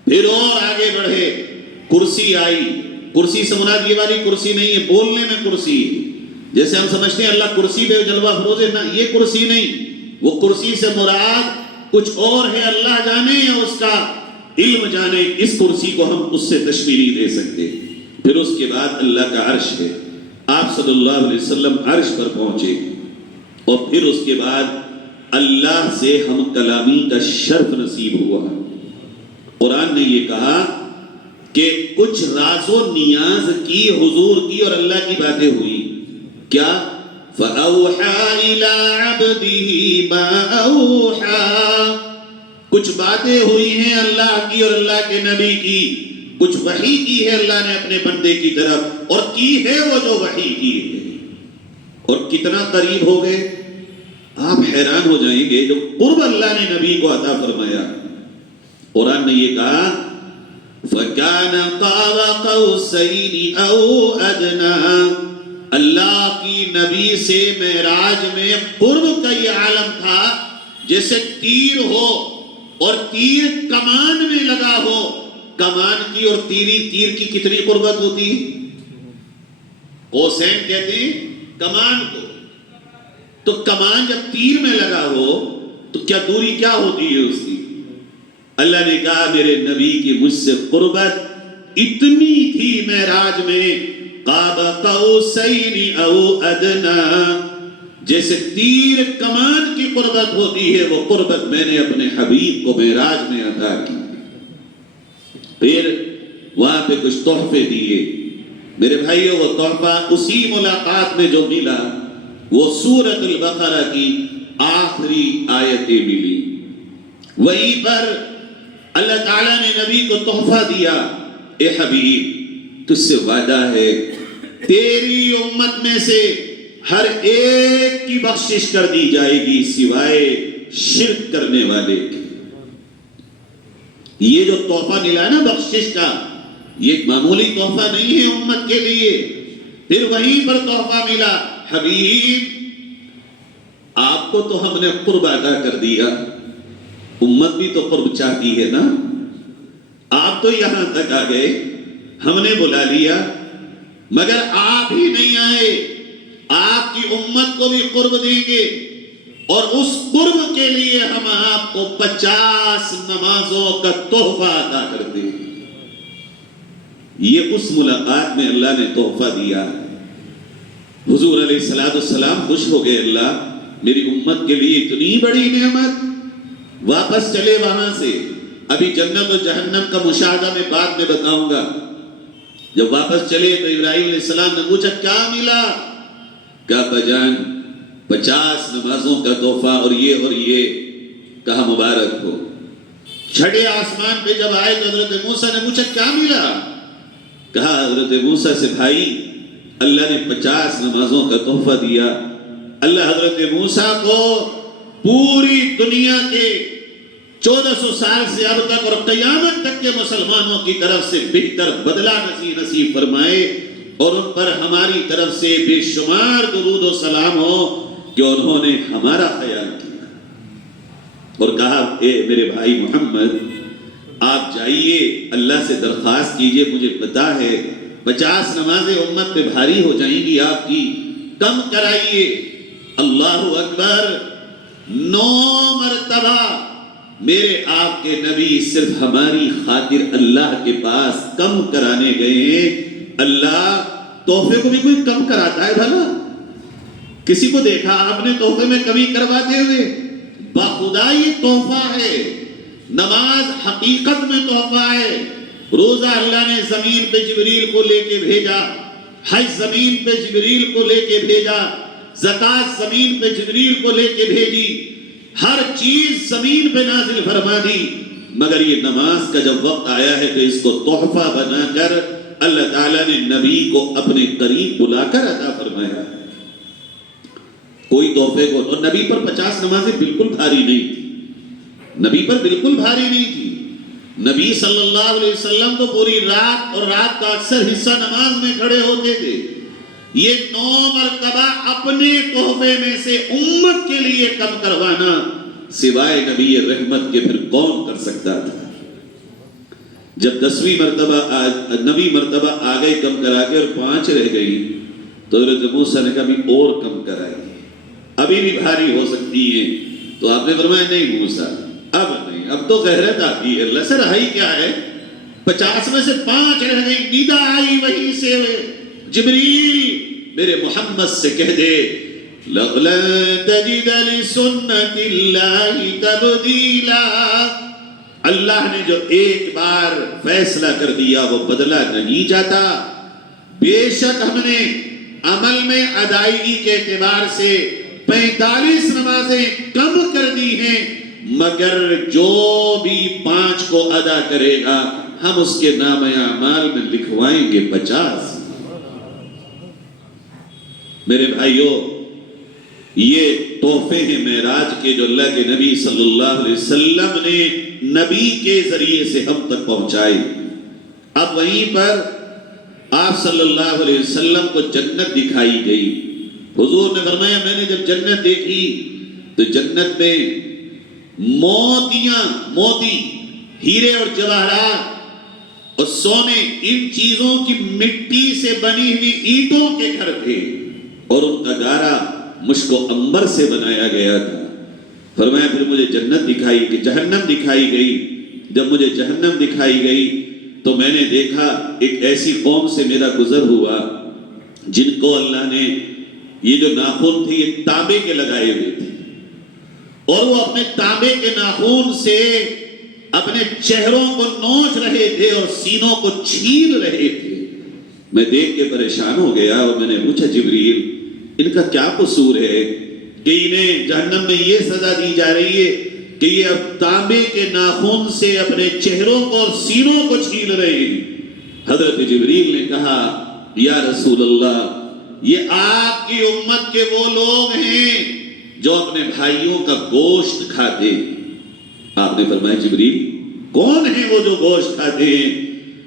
پھر اور آگے بڑھے، کرسی آئی۔ کرسی سے مراد یہ والی کرسی نہیں ہے، بولنے میں کرسی، جیسے ہم سمجھتے ہیں اللہ کرسی پہ جلوہ فروز ہے، نہ، یہ کرسی نہیں، وہ کرسی سے مراد کچھ اور ہے، اللہ جانے یا اس کا علم جانے، اس کرسی کو ہم اس سے تشبیہ نہیں دے سکتے۔ پھر اس کے بعد اللہ کا عرش ہے، آپ صلی اللہ علیہ وسلم عرش پر پہنچے، اور پھر اس کے بعد اللہ سے ہم کلامی کا شرف نصیب ہوا۔ قرآن نے یہ کہا کہ کچھ راز و نیاز کی حضور کی اور اللہ کی باتیں ہوئی، کیا؟ فَأَوْحَى إِلَىٰ عَبْدِهِ مَا أَوْحَى، کچھ باتیں ہوئی ہیں اللہ کی اور اللہ کے نبی کی، کچھ وحی کی ہے اللہ نے اپنے بندے کی طرف، اور کی ہے وہ جو وحی کی ہے، اور کتنا قریب ہو گئے۔ آپ حیران ہو جائیں گے جو قرب اللہ نے نبی کو عطا فرمایا۔ قرآن نے یہ کہا فَكَانَ قَابَ قَوْسَيْنِ أَوْ أَدْنَىٰ، اللہ کی نبی سے معراج میں قرب کا یہ عالم تھا جیسے تیر ہو اور تیر کمان میں لگا ہو۔ کمان کی اور تیر کی کتنی قربت ہوتی؟ قوسین کہتے ہیں کمان کو، تو کمان جب تیر میں لگا ہو تو کیا دوری کیا ہوتی ہے اس کی؟ اللہ نے کہا میرے نبی کی مجھ سے قربت اتنی تھی معراج میں، قاب قوسین او ادنا، جیسے تیر کمان کی قربت ہوتی ہے، وہ قربت میں نے اپنے حبیب کو معراج میں عطا کی۔ پھر وہاں پہ کچھ تحفے دیے میرے بھائیوں، وہ تحفہ اسی ملاقات میں جو ملا وہ سورۃ البقرہ کی آخری آیتیں ملی۔ وہیں پر اللہ تعالیٰ نے نبی کو تحفہ دیا، اے حبیب تجھ سے وعدہ ہے تیری امت میں سے ہر ایک کی بخشش کر دی جائے گی سوائے شرک کرنے والے کے۔ یہ جو تحفہ ملا نا بخشش کا، یہ معمولی تحفہ نہیں ہے امت کے لیے۔ پھر وہیں پر تحفہ ملا، حبیب آپ کو تو ہم نے قرب عطا کر دیا، امت بھی تو قرب چاہتی ہے نا، آپ تو یہاں تک آ گئے، ہم نے بلا لیا، مگر آپ ہی نہیں آئے، آپ کی امت کو بھی قرب دیں گے، اور اس قرب کے لیے ہم آپ کو 50 نمازوں کا تحفہ عطا کر دیں۔ یہ اس ملاقات میں اللہ نے تحفہ دیا۔ حضور علیہ السلام خوش ہو گئے، اللہ میری امت کے لیے اتنی بڑی نعمت۔ واپس چلے وہاں سے، ابھی جنت و جہنم کا مشاہدہ میں بعد میں بتاؤں گا۔ جب واپس چلے تو ابراہیم علیہ السلام نے پوچھا کیا ملا؟ کہا بجان 50 نمازوں کا تحفہ اور یہ، کہا مبارک ہو۔ چھٹے آسمان پہ جب آئے تو حضرت موسیٰ نے پوچھا کیا ملا؟ کہا حضرت موسیٰ سے بھائی اللہ نے 50 نمازوں کا تحفہ دیا۔ اللہ حضرت موسیٰ کو پوری دنیا کے 1400 سال سے اب تک اور قیامت تک کے مسلمانوں کی طرف سے بہتر بدلہ نصیب فرمائے، اور ان پر ہماری طرف سے بے شمار درود و سلام ہو کہ انہوں نے ہمارا خیال کیا اور کہا اے میرے بھائی محمد آپ جائیے اللہ سے درخواست کیجئے، مجھے پتا ہے 50 نمازیں امت پہ بھاری ہو جائیں گی آپ کی، کم کرائیے۔ اللہ اکبر، 9 مرتبہ میرے آپ کے نبی صرف ہماری خاطر اللہ کے پاس کم کرانے گئے ہیں۔ اللہ تحفے کو بھی کوئی کم کراتا ہے بھلا؟ کسی کو دیکھا آپ نے تحفے میں کمی کرواتے ہوئے؟ باخدا یہ تحفہ ہے، نماز حقیقت میں تحفہ ہے۔ روزہ اللہ نے زمین پہ جبریل کو لے کے بھیجا، حج زمین پہ جبریل کو لے کے بھیجا، زکوٰۃ زمین پہ جبریل کو لے کے بھیجی، ہر چیز زمین پہ نازل فرما دی، مگر یہ نماز کا جب وقت آیا ہے تو اس کو تحفہ بنا کر اللہ تعالیٰ نے نبی کو اپنے قریب بلا کر عطا فرمایا۔ کوئی تحفے کو، اور نبی پر 50 نمازیں بالکل بھاری نہیں تھی، نبی پر بالکل بھاری نہیں تھی۔ نبی صلی اللہ علیہ وسلم تو پوری رات اور رات کا اکثر حصہ نماز میں کھڑے ہوتے تھے۔ یہ 9 مرتبہ اپنے تحفے میں سے امت کے لیے کم کروانا سوائے نبی رحمت کے پھر کون کر سکتا تھا؟ جب 10ویں مرتبہ 9ویں مرتبہ آگئے کم کرا کے اور 5 رہ گئی تو حضرت موسیٰ نے کہا بھی اور کم کرائیے، ابھی بھی بھاری ہو سکتی ہے۔ تو آپ نے فرمایا نہیں موسیٰ اب نہیں، اب تو غیرت آتی ہے، اللہ سے رہائی کیا ہے، 50 میں سے 5 رہ گئی۔ ندا آئی وہیں سے، جبریل میرے محمد سے کہہ دے لَن تَجِدَ لِسُنَّةِ اللَّهِ تَبْدِيلًا، اللہ نے جو ایک بار فیصلہ کر دیا وہ بدلا نہیں جاتا۔ بے شک ہم نے عمل میں ادائیگی کے اعتبار سے 45 نمازیں کم کر دی ہیں، مگر جو بھی 5 کو ادا کرے گا ہم اس کے نام اعمال میں لکھوائیں گے 50۔ میرے بھائیوں، یہ تحفے ہیں معراج کے جو اللہ کے نبی صلی اللہ علیہ وسلم نے نبی کے ذریعے سے ہم تک پہنچائے۔ اب وہیں پر آپ صلی اللہ علیہ وسلم کو جنت دکھائی گئی۔ حضور نے فرمایا میں نے جب جنت دیکھی تو جنت میں موتی، ہیرے اور جواہرات اور سونے، ان چیزوں کی مٹی سے بنی ہوئی اینٹوں کے گھر تھے، اور ان کا گارا مشک و عنبر سے بنایا گیا تھا۔ فرمایا پھر مجھے جنت دکھائی کہ جہنم دکھائی گئی۔ جب مجھے جہنم دکھائی گئی تو میں نے دیکھا ایک ایسی قوم سے میرا گزر ہوا جن کو اللہ نے یہ جو ناخن تھے یہ تانبے کے لگائے ہوئے تھے، اور وہ اپنے تانبے کے ناخن سے اپنے چہروں کو نوچ رہے تھے اور سینوں کو چھیل رہے تھے۔ میں دیکھ کے پریشان ہو گیا اور میں نے پوچھا جبریل ان کا کیا قصور ہے کہ انہیں جہنم میں یہ سزا دی جا رہی ہے کہ یہ اب تانبے کے ناخن سے اپنے چہروں کو اور سینوں کو چھیل رہے ہیں؟ حضرت جبریل نے کہا یا رسول اللہ، یہ آپ کی امت کے وہ لوگ ہیں جو اپنے بھائیوں کا گوشت کھاتے ہیں۔ آپ نے فرمایا جبریل کون ہیں وہ جو گوشت کھاتے ہیں؟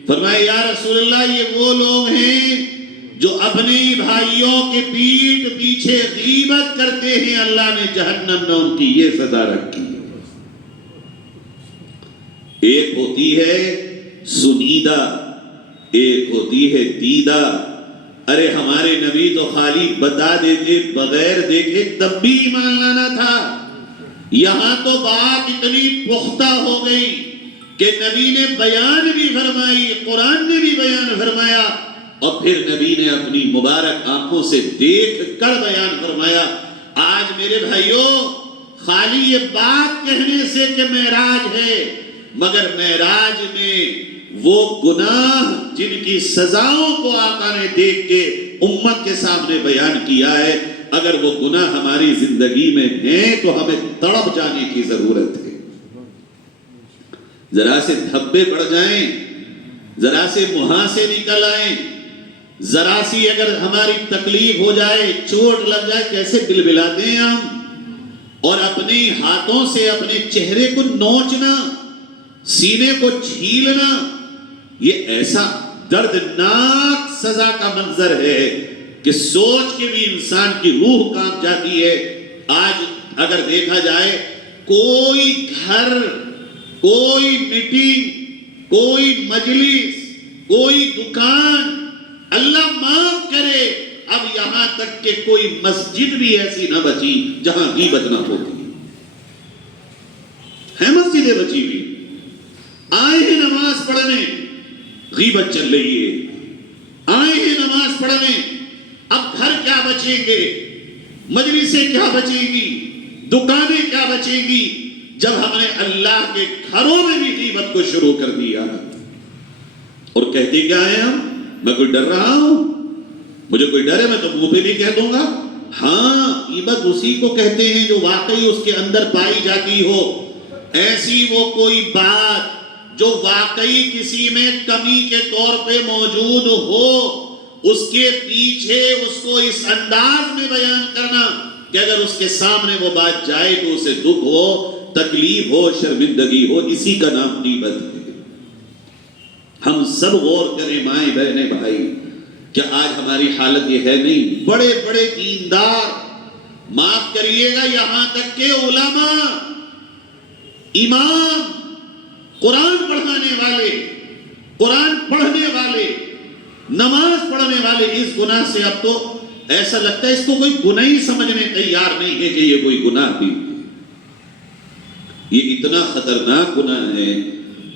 فرمایا یا رسول اللہ یہ وہ لوگ ہیں جو اپنے بھائیوں کے پیٹھ پیچھے غیبت کرتے ہیں، اللہ نے جہنم میں ان کی یہ سزا رکھی۔ ایک ہوتی ہے سنیدہ، ایک ہوتی ہے دیدہ۔ ارے ہمارے نبی تو خالی بتا دیتے بغیر دیکھے تب بھی ایمان لانا تھا، یہاں تو بات اتنی پختہ ہو گئی کہ نبی نے بیان بھی فرمائی، قرآن نے بھی بیان فرمایا، اور پھر نبی نے اپنی مبارک آنکھوں سے دیکھ کر بیان فرمایا۔ آج میرے بھائیوں خالی یہ بات کہنے سے کہ معراج ہے، مگر معراج میں وہ گناہ جن کی سزاؤں کو آقا نے دیکھ کے امت کے سامنے بیان کیا ہے، اگر وہ گناہ ہماری زندگی میں ہیں تو ہمیں تڑپ جانے کی ضرورت ہے۔ ذرا سے دھبے پڑ جائیں، ذرا سے مہاسے نکل آئیں، ذرا سی اگر ہماری تکلیف ہو جائے، چوٹ لگ جائے، کیسے بلبلاتے ہیں ہم، اور اپنے ہاتھوں سے اپنے چہرے کو نوچنا، سینے کو چھیلنا، یہ ایسا دردناک سزا کا منظر ہے کہ سوچ کے بھی انسان کی روح کانپ جاتی ہے۔ آج اگر دیکھا جائے کوئی گھر، کوئی میٹنگ، کوئی مجلس، کوئی دکان، اللہ معاف کرے اب یہاں تک کہ کوئی مسجد بھی ایسی نہ بچی جہاں غیبت نہ ہوتی ہے۔ مسجدیں بچی ہوئی، آئے ہیں نماز پڑھنے، غیبت چل رہی ہے، آئے ہیں نماز پڑھنے، اب گھر کیا بچیں گے، مجلسیں کیا بچیں گی، دکانیں کیا بچیں گی، جب ہم نے اللہ کے گھروں میں بھی غیبت کو شروع کر دیا۔ اور کہتے کیا ہیں ہم، میں کوئی ڈر رہا ہوں، مجھے کوئی ڈر ہے میں تو منہ پہ بھی کہہ دوں گا۔ ہاں، غیبت اسی کو کہتے ہیں جو واقعی اس کے اندر پائی جاتی ہو، ایسی وہ کوئی بات جو واقعی کسی میں کمی کے طور پہ موجود ہو، اس کے پیچھے اس کو اس انداز میں بیان کرنا کہ اگر اس کے سامنے وہ بات جائے تو اسے دکھ ہو، تکلیف ہو، شرمندگی ہو، اسی کا نام غیبت ہے۔ ہم سب غور کریں مائیں بہنیں بھائی، کیا آج ہماری حالت یہ ہے نہیں؟ بڑے بڑے دیندار، معاف کریے گا یہاں تک کہ علماء، امام، قرآن پڑھانے والے، قرآن پڑھنے والے، نماز پڑھنے والے اس گناہ سے اب تو ایسا لگتا ہے اس کو کوئی گناہ ہی سمجھنے تیار نہیں ہے کہ یہ کوئی گناہ بھی۔ یہ اتنا خطرناک گناہ ہے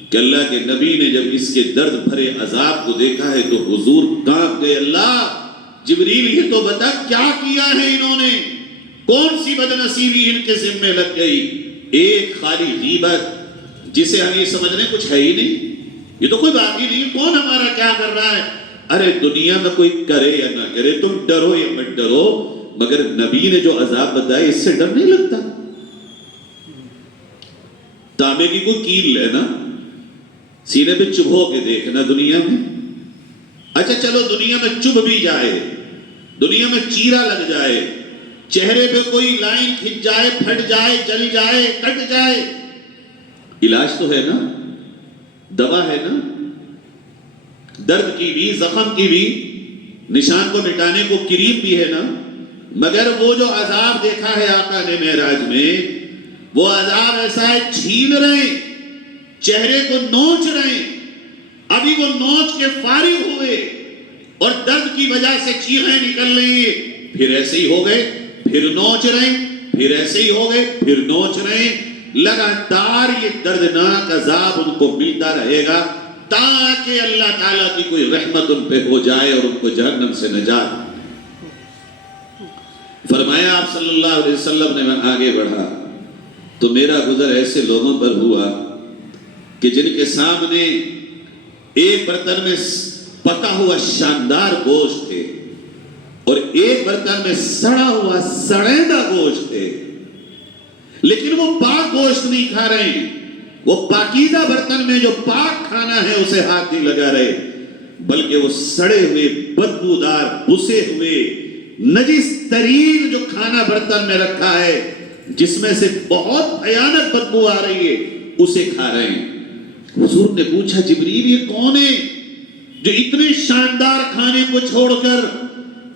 کہ اللہ کے نبی نے جب اس کے درد بھرے عذاب کو دیکھا ہے تو حضور کانپ گئے، اللہ جبریل یہ تو بتا کیا کیا ہے انہوں نے، کون سی بدنصیبی ان کے ذمے لگ گئی؟ ایک خالی غیبت، جسے ہم یہ سمجھ رہے ہیں کچھ ہے ہی نہیں، یہ تو کوئی بات ہی نہیں، کون ہمارا کیا کر رہا ہے۔ ارے دنیا میں کوئی کرے یا نہ کرے، تم ڈرو یا مت ڈرو، مگر نبی نے جو عذاب بتایا اس سے ڈر نہیں لگتا۔ تانبے کی کوئی کیل لینا، سینے پہ چبھو کے دیکھنا دنیا میں۔ اچھا چلو دنیا میں چبھ بھی جائے، دنیا میں چیرا لگ جائے، چہرے پہ کوئی لائن کھنچ جائے، پھٹ جائے، جل جائے، کٹ جائے، علاج تو ہے نا، دوا ہے نا، درد کی بھی، زخم کی بھی، نشان کو مٹانے کو کریم بھی ہے نا۔ مگر وہ جو عذاب دیکھا ہے آقا نے معراج میں، وہ عذاب ایسا ہے، چھین رہے ہیں، چہرے کو نوچ رہے ہیں، ابھی وہ نوچ کے فارغ ہوئے اور درد کی وجہ سے چیخیں نکل رہی ہیں، پھر ایسے ہی ہو گئے، پھر نوچ رہے ہیں، پھر ایسے ہی ہو گئے، پھر نوچ رہے ہیں، لگاتار یہ دردناک عذاب ان کو ملتا رہے گا تاکہ اللہ تعالیٰ کی کوئی رحمت ان پہ ہو جائے اور ان کو جہنم سے نجات۔ فرمایا آپ صلی اللہ علیہ وسلم نے، میں آگے بڑھا تو میرا گزر ایسے لوگوں پر ہوا کہ جن کے سامنے ایک برتن میں پکا ہوا شاندار گوشت تھے اور ایک برتن میں سڑا ہوا سڑیندہ گوشت تھے، لیکن وہ پاک گوشت نہیں کھا رہے ہیں، وہ پاکیزہ برتن میں جو پاک کھانا ہے اسے ہاتھ نہیں لگا رہے، بلکہ وہ سڑے ہوئے، بدبودار، بھسے ہوئے، نجس ترین جو کھانا برتن میں رکھا ہے جس میں سے بہت بھیانک بدبو آ رہی ہے اسے کھا رہے ہیں۔ حضور نے پوچھا جبریل یہ کون ہے جو اتنے شاندار کھانے کو چھوڑ کر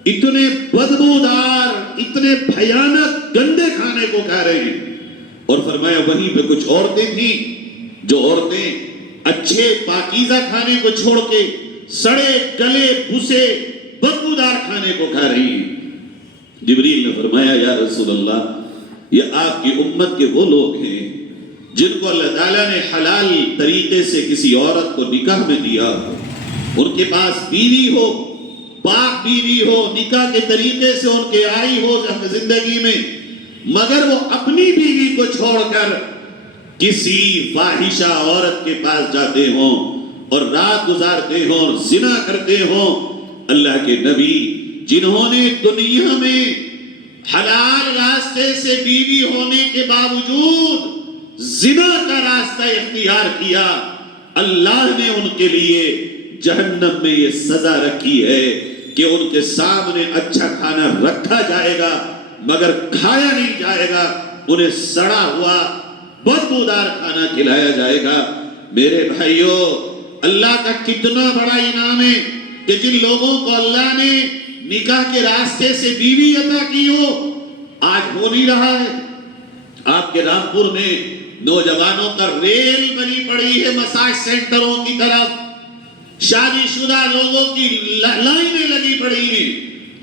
اتنے بدبودار، اتنے بھیانک گندے کھانے کو کھا رہے ہیں؟ اور فرمایا وہیں پہ کچھ عورتیں تھیں جو عورتیں اچھے پاکیزہ کھانے کو چھوڑ کے سڑے گلے بھسے بدبودار کھانے کو کھا رہی ہیں۔ جبریل نے فرمایا یا رسول اللہ یہ آپ کی امت کے وہ لوگ ہیں جن کو اللہ تعالیٰ نے حلال طریقے سے کسی عورت کو نکاح میں دیا ہو، ان کے پاس بیوی ہو، پاک بیوی ہو، نکاح کے طریقے سے ان کے آئی ہو زندگی میں، مگر وہ اپنی بیوی کو چھوڑ کر کسی فاحشہ عورت کے پاس جاتے ہوں اور رات گزارتے ہوں اور زنا کرتے ہوں۔ اللہ کے نبی جنہوں نے دنیا میں حلال راستے سے بیوی ہونے کے باوجود زنا کا راستہ اختیار کیا، اللہ نے ان کے لیے جہنم میں یہ سزا رکھی ہے کہ ان کے سامنے اچھا کھانا رکھا جائے گا مگر کھایا نہیں جائے گا، انہیں سڑا ہوا بدبودار کھانا کھلایا جائے گا۔ میرے بھائیوں، اللہ کا کتنا بڑا انعام ہے کہ جن لوگوں کو اللہ نے نکاح کے راستے سے بیوی عطا کی ہو، آج ہو نہیں رہا ہے۔ آپ کے رامپور میں نوجوانوں کا ریل بنی پڑی ہے مساج سینٹروں کی طرف، شادی شدہ لوگوں کی لائنیں لگی پڑی ہیں،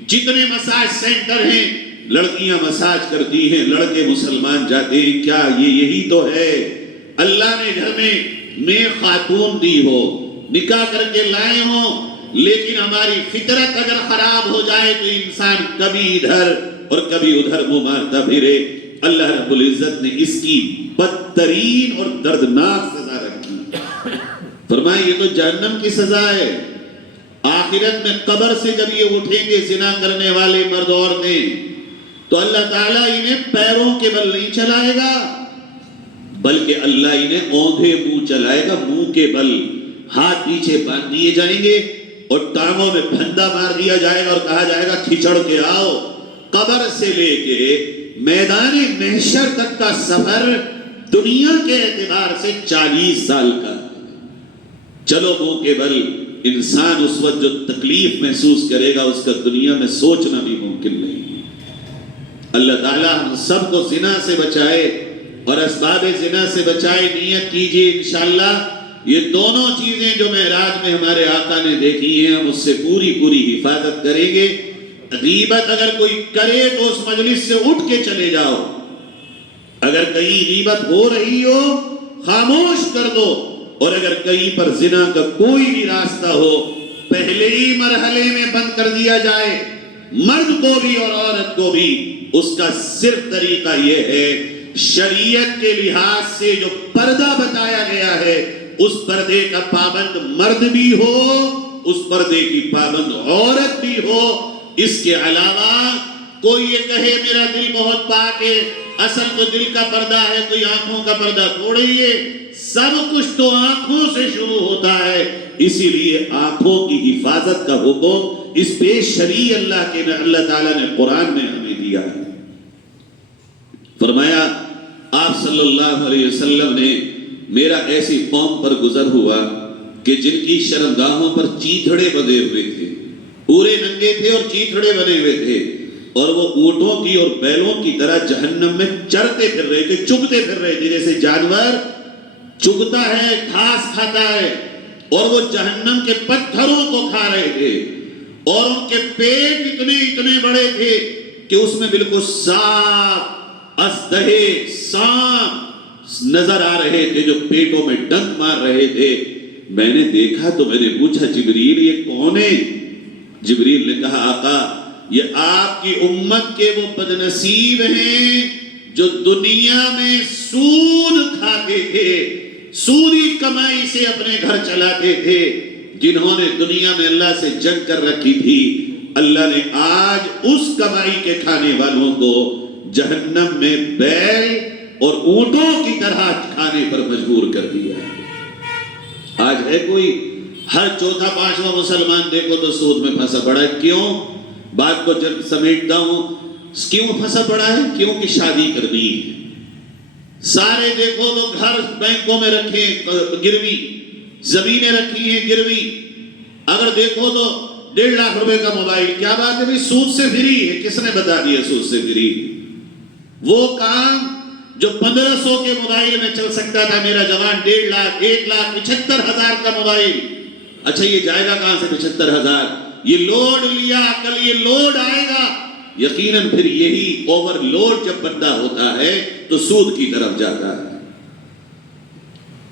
جتنے مساج سینٹر ہیں لڑکیاں مساج کرتی ہیں، لڑکے مسلمان جاتے ہیں۔ کیا یہی تو ہے؟ اللہ نے گھر میں خاتون دی ہو، نکاح کر کے لائے ہوں، لیکن ہماری فطرت اگر خراب ہو جائے تو انسان کبھی ادھر اور کبھی ادھر منہ مارتا پھرے۔ اللہ رب العزت نے اس کی بدترین اور دردناک سزا رکھی، فرمایا یہ تو جہنم کی سزا ہے۔ آخرت میں قبر سے جب یہ اٹھیں گے زنا کرنے والے مرد اور عورتیں، تو اللہ تعالیٰ انہیں پیروں کے بل نہیں چلائے گا بلکہ اللہ انہیں اوندھے منہ چلائے گا، منہ کے بل، ہاتھ پیچھے باندھ دیے جائیں گے اور ٹانگوں میں پھندا مار دیا جائے گا اور کہا جائے گا کھچڑ کے آؤ۔ قبر سے لے کے میدان محشر تک کا سفر دنیا کے اعتبار سے 40 سال کا۔ چلو منہ کے بل، انسان اس وقت جو تکلیف محسوس کرے گا اس کا دنیا میں سوچنا بھی ممکن نہیں۔ اللہ تعالیٰ ہم سب کو زنا سے بچائے اور اسباب زنا سے بچائے۔ نیت کیجئے انشاءاللہ یہ دونوں چیزیں جو معراج میں ہمارے آقا نے دیکھی ہیں ہم اس سے پوری حفاظت کریں گے۔ غیبت اگر کوئی کرے تو اس مجلس سے اٹھ کے چلے جاؤ، اگر کہیں غیبت ہو رہی ہو خاموش کر دو، اور اگر کہیں پر زنا کا کوئی بھی راستہ ہو پہلے ہی مرحلے میں بند کر دیا جائے۔ مرد کو بھی اور عورت کو بھی، اس کا صرف طریقہ یہ ہے شریعت کے لحاظ سے جو پردہ بتایا گیا ہے اس پردے کا پابند مرد بھی ہو، اس پردے کی پابند عورت بھی ہو۔ اس کے علاوہ کوئی یہ کہے میرا دل بہت پاک ہے، اصل تو دل کا پردہ ہے، کوئی آنکھوں کا پردہ تھوڑی ہے، سب کچھ تو آنکھوں سے شروع ہوتا ہے۔ اسی لیے آنکھوں کی حفاظت کا حکم اس بے شرعی اللہ تعالیٰ نے قرآن میں ہمیں دیا ہے۔ فرمایا آپ صلی اللہ علیہ وسلم نے میرا ایسی قوم پر گزر ہوا کہ جن کی شرمگاہوں پر چیتھڑے بندے ہوئے تھے، پورے ننگے تھے اور چیتھڑے بنے ہوئے تھے، اور وہ اونٹوں کی اور بیلوں کی طرح جہنم میں چرتے پھر رہے تھے، چگتے پھر رہے تھے، جیسے جانور چگتا ہے، گھاس کھاتا ہے، اور وہ جہنم کے پتھروں کو کھا رہے تھے، اور ان کے پیٹ اتنے بڑے تھے کہ اس میں بالکل صاف اژدہے سانپ نظر آ رہے تھے جو پیٹوں میں ڈنک مار رہے تھے۔ میں نے دیکھا تو میں نے پوچھا جبریل یہ کون ہے؟ جبریل نے کہا آقا یہ آپ کی امت کے وہ بدنصیب ہیں جو دنیا میں سود کھاتے تھے، سودی کمائی سے اپنے گھر چلاتے تھے، جنہوں نے دنیا میں اللہ سے جنگ کر رکھی تھی۔ اللہ نے آج اس کمائی کے کھانے والوں کو جہنم میں بیل اور اونٹوں کی طرح کھانے پر مجبور کر دیا۔ آج ہے کوئی ہر چوتھا پانچواں مسلمان دیکھو تو سود میں پھنسا پڑا ہے۔ کیوں؟ بات کو جب سمیٹتا ہوں، کیوں پھنسا پڑا ہے؟ کیوں کہ شادی کر دی۔ سارے دیکھو تو گھر بینکوں میں رکھے گروی، زمینیں رکھی ہیں گروی، اگر دیکھو تو 1.5 لاکھ روپے کا موبائل، کیا بات ہے بھی سود سے فری ہے؟ کس نے بتا دیا سود سے فری؟ وہ کام جو 1500 کے موبائل میں چل سکتا تھا، میرا جوان 1.5 لاکھ 1,75,000 کا موبائل، اچھا یہ جائے گا کہاں سے 75,000؟ یہ لوڈ لیا، کل یہ لوڈ آئے گا، یقیناً پھر یہی اوور لوڈ جب بندہ ہوتا ہے تو سود کی طرف جاتا ہے۔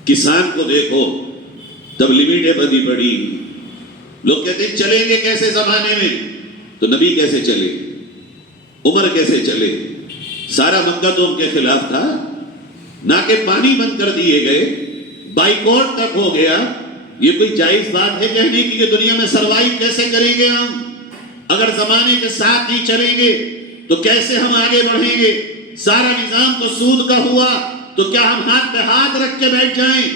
کسان کو دیکھو تب لمیٹیں بندی پڑی، لوگ کہتے ہیں چلیں گے کیسے زمانے میں؟ تو نبی کیسے چلے، عمر کیسے چلے؟ سارا منگا تو ان کے خلاف تھا، نہ کہ پانی بند کر دیے گئے، بائیکاٹ تک ہو گیا۔ یہ کوئی جائز بات ہے کہنے کی کہ دنیا میں سروائیو کیسے کریں گے ہم؟ اگر زمانے کے ساتھ نہیں چلیں گے تو کیسے ہم آگے بڑھیں گے؟ سارا نظام تو سود کا ہوا، تو کیا ہم ہاتھ پہ ہاتھ رکھ کے بیٹھ جائیں؟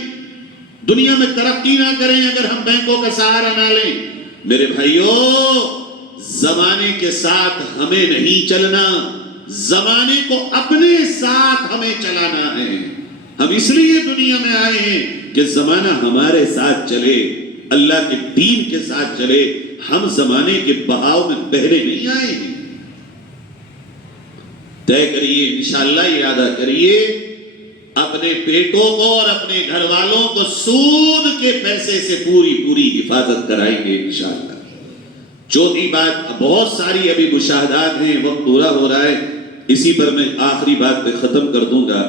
دنیا میں ترقی نہ کریں اگر ہم بینکوں کا سہارا نہ لیں؟ میرے بھائیوں، زمانے کے ساتھ ہمیں نہیں چلنا، زمانے کو اپنے ساتھ ہمیں چلانا ہے۔ ہم اس لیے دنیا میں آئے ہیں کہ زمانہ ہمارے ساتھ چلے، اللہ کے دین کے ساتھ چلے۔ ہم زمانے کے بہاؤ میں پہلے نہیں آئے ہیں۔ طے کریے، انشاءاللہ ارادہ کریے، اپنے پیٹوں کو اور اپنے گھر والوں کو سود کے پیسے سے پوری حفاظت کرائیں گے انشاءاللہ۔ چوتھی بات، بہت ساری ابھی مشاہدات ہیں، وقت پورا ہو رہا ہے، اسی پر میں آخری بات پہ ختم کر دوں گا۔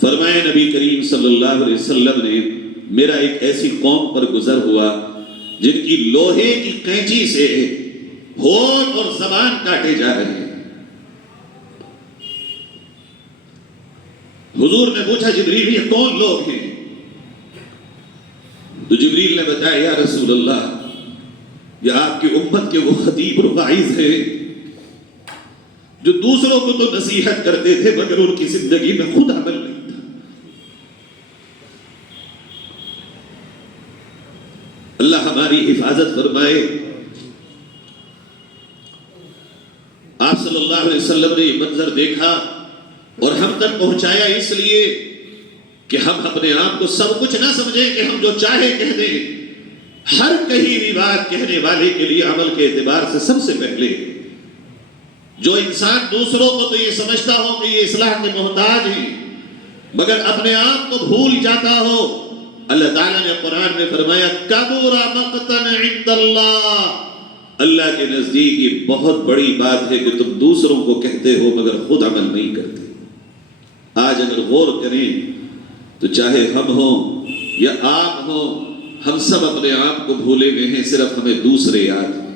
فرمایا نبی کریم صلی اللہ علیہ وسلم نے میرا ایک ایسی قوم پر گزر ہوا جن کی لوہے کی قینچی سے ہونٹ اور زبان کاٹے جا رہے ہیں۔ حضور نے پوچھا جبریل یہ کون لوگ ہیں؟ تو جبریل نے بتایا یا رسول اللہ یہ آپ کی امت کے وہ خطیب اور واعظ ہیں جو دوسروں کو تو نصیحت کرتے تھے مگر ان کی زندگی میں خود عمل نہیں تھا۔ اللہ ہماری حفاظت فرمائے۔ آپ صلی اللہ علیہ وسلم نے یہ منظر دیکھا اور ہم تک پہنچایا اس لیے کہ ہم اپنے آپ کو سب کچھ نہ سمجھیں کہ ہم جو چاہے کہہ دیں۔ ہر کہیں بھی بات کہنے والے کے لیے عمل کے اعتبار سے سب سے پہلے جو انسان دوسروں کو تو یہ سمجھتا ہو کہ یہ اصلاح کے محتاج ہیں مگر اپنے آپ کو بھول جاتا ہو، اللہ تعالیٰ نے قرآن میں فرمایا کبر مقتا عند اللہ، اللہ کے نزدیک یہ بہت بڑی بات ہے کہ تم دوسروں کو کہتے ہو مگر خود عمل نہیں کرتے۔ آج اگر غور کریں تو چاہے ہم ہوں یا آپ ہوں، ہم سب اپنے آپ کو بھولے گئے ہیں، صرف ہمیں دوسرے یاد ہیں۔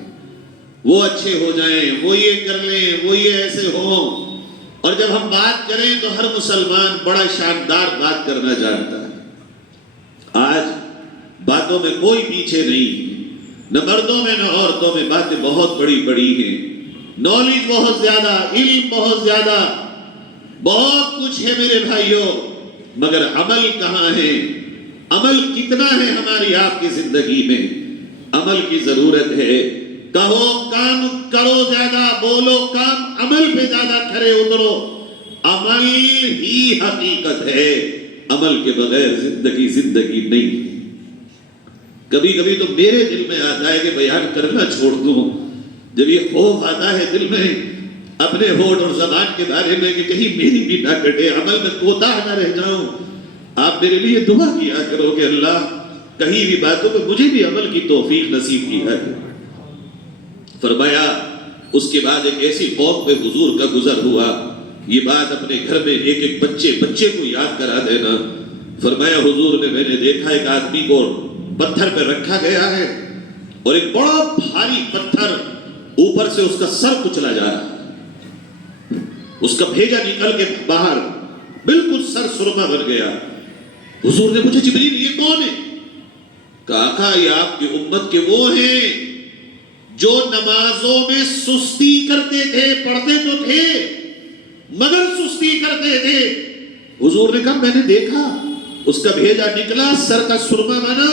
وہ اچھے ہو جائیں، وہ یہ کر لیں، وہ یہ ایسے ہوں. اور جب ہم بات کریں تو ہر مسلمان بڑا شاندار بات کرنا جانتا ہے. آج باتوں میں کوئی پیچھے نہیں، نہ مردوں میں نہ عورتوں میں. باتیں بہت بڑی بڑی ہیں، نالج بہت زیادہ، علم بہت زیادہ، بہت کچھ ہے میرے بھائیوں، مگر عمل کہاں ہے؟ عمل کتنا ہے ہماری آپ کی زندگی میں؟ عمل کی ضرورت ہے. کہو کام کرو زیادہ، بولو کام، عمل پہ زیادہ کھڑے اترو. عمل ہی حقیقت ہے، عمل کے بغیر زندگی نہیں. کبھی کبھی تو میرے دل میں آتا ہے کہ بیان کرنا چھوڑ دوں. جب یہ خوف آتا ہے دل میں اپنے ہونٹ اور زبان کے بارے میں کہ کہیں میری بھی نہ کٹے، عمل میں کوتاہ نہ رہ جاؤں. آپ میرے لیے دعا کیا کرو کہ اللہ کہیں بھی باتوں میں مجھے بھی عمل کی توفیق نصیب کیا ہے. فرمایا اس کے بعد ایک ایسی قوم پہ حضور کا گزر ہوا. یہ بات اپنے گھر میں ایک ایک بچے کو یاد کرا دینا. فرمایا حضور نے، میں نے دیکھا ایک آدمی کو پتھر پہ رکھا گیا ہے اور ایک بڑا بھاری پتھر اوپر سے اس کا سر کچلا جا رہا ہے. اس کا بھیجا نکل کے باہر بالکل سر سرما بن گیا. حضور نے پوچھا جبریل یہ کون ہے؟ کہا آقا یہ آپ کی امت کے وہ ہیں جو نمازوں میں سستی کرتے تھے، پڑھتے تو تھے مگر سستی کرتے تھے. حضور نے کہا میں نے دیکھا اس کا بھیجا نکلا، سر کا سرما بنا،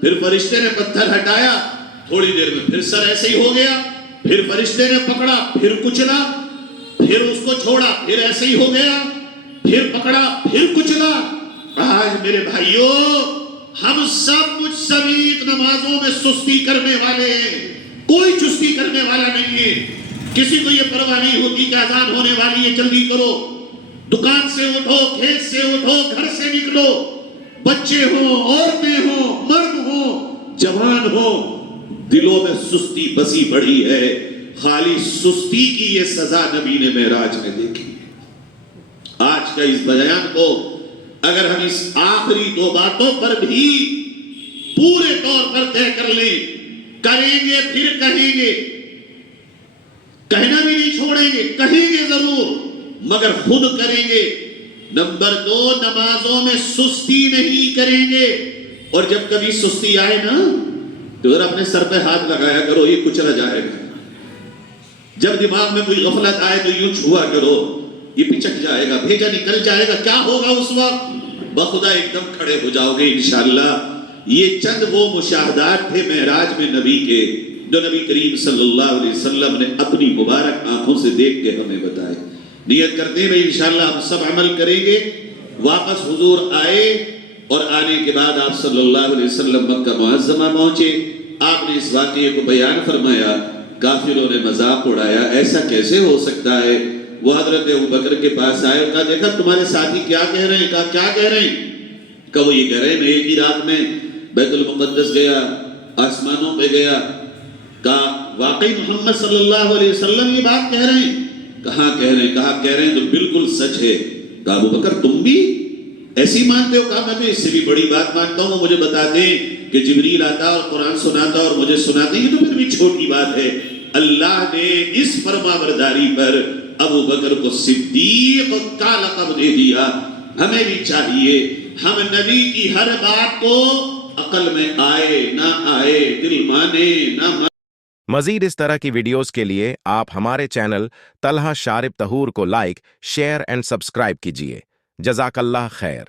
پھر فرشتے نے پتھر ہٹایا، تھوڑی دیر میں پھر سر ایسے ہی ہو گیا، پھر فرشتے نے پکڑا، پھر کچلا، پھر اس کو چھوڑا، پھر ایسے ہی ہو گیا، پھر پکڑا، پھر کچلا. آج میرے بھائیوں ہم سب مجھ سمیت نمازوں میں سستی کرنے والے ہیں. کوئی چستی کرنے والا نہیں ہے. کسی کو یہ پرواہ نہیں ہوتی کہ اذان ہونے والی ہے جلدی کرو. دکان سے اٹھو، کھیت سے اٹھو، گھر سے نکلو، بچے ہوں، عورتیں ہوں، مرد ہوں، جوان ہوں، دلوں میں سستی بسی پڑی ہے. خالی سستی کی یہ سزا نبی نے معراج میں دیکھی. آج کا اس بیان کو اگر ہم اس آخری دو باتوں پر بھی پورے طور پر طے کر لیں، کریں گے پھر کہیں گے، کہنا بھی نہیں چھوڑیں گے، کہیں گے ضرور مگر خود کریں گے. نمبر 2 نمازوں میں سستی نہیں کریں گے. اور جب کبھی سستی آئے نا تو ذرا اپنے سر پہ ہاتھ لگایا کرو، یہ کچلا جائے گا. جب دماغ میں کوئی غفلت آئے تو یوں چھوا کرو، یہ پچک جائے گا، بھیجا نکل جائے گا. کیا ہوگا اس وقت؟ بخدا ایک دم کھڑے ہو جاؤ گے انشاءاللہ. یہ چند وہ مشاہدات تھے معراج میں نبی کے جو نبی کریم صلی اللہ علیہ وسلم نے اپنی مبارک آنکھوں سے دیکھ کے ہمیں بتائے. نیت کرتے ہیں انشاءاللہ ہم سب عمل کریں گے. واپس حضور آئے اور آنے کے بعد آپ صلی اللہ علیہ وسلم مکہ معظمہ پہنچے. آپ نے اس واقعے کو بیان فرمایا. کافروں نے مذاق اڑایا، ایسا کیسے ہو سکتا ہے؟ وہ حضرت ابوبکر کے پاس آئے اور کہا دیکھا تمہارے ساتھی کیا کہہ رہے ہیں؟ کہا کیا کہہ رہے ہیں؟ کہا وہ یہ کہہ رہے ہیں میں ایک ہی رات میں بیت المقدس گیا، آسمانوں پہ گیا. کہا واقعی محمد صلی اللہ علیہ وسلم یہ بات کہہ رہے ہیں؟ کہاں کہہ رہے ہیں؟ کہا کہہ رہے ہیں تو بالکل سچ ہے. کہا ابوبکر تم بھی ایسی مانتے ہو؟ کہا میں تو اس سے بھی بڑی بات مانتا ہوں. مجھے بتا دیں کہ جبریل آتا اور قرآن سناتا اور مجھے سناتے، یہ تو پھر بھی چھوٹی بات ہے. اللہ نے اس فرما برداری پر ابوبکر کو صدیق کا لقب دے دیا. ہمیں بھی چاہیے ہم نبی کی ہر بات کو عقل میں آئے نہ آئے، دل مانے نہ مانے. مزید اس طرح کی ویڈیوز کے لیے آپ ہمارے چینل طلحہ شارب طہور کو لائک، شیئر اینڈ سبسکرائب کیجیے. جزاک اللہ خیر.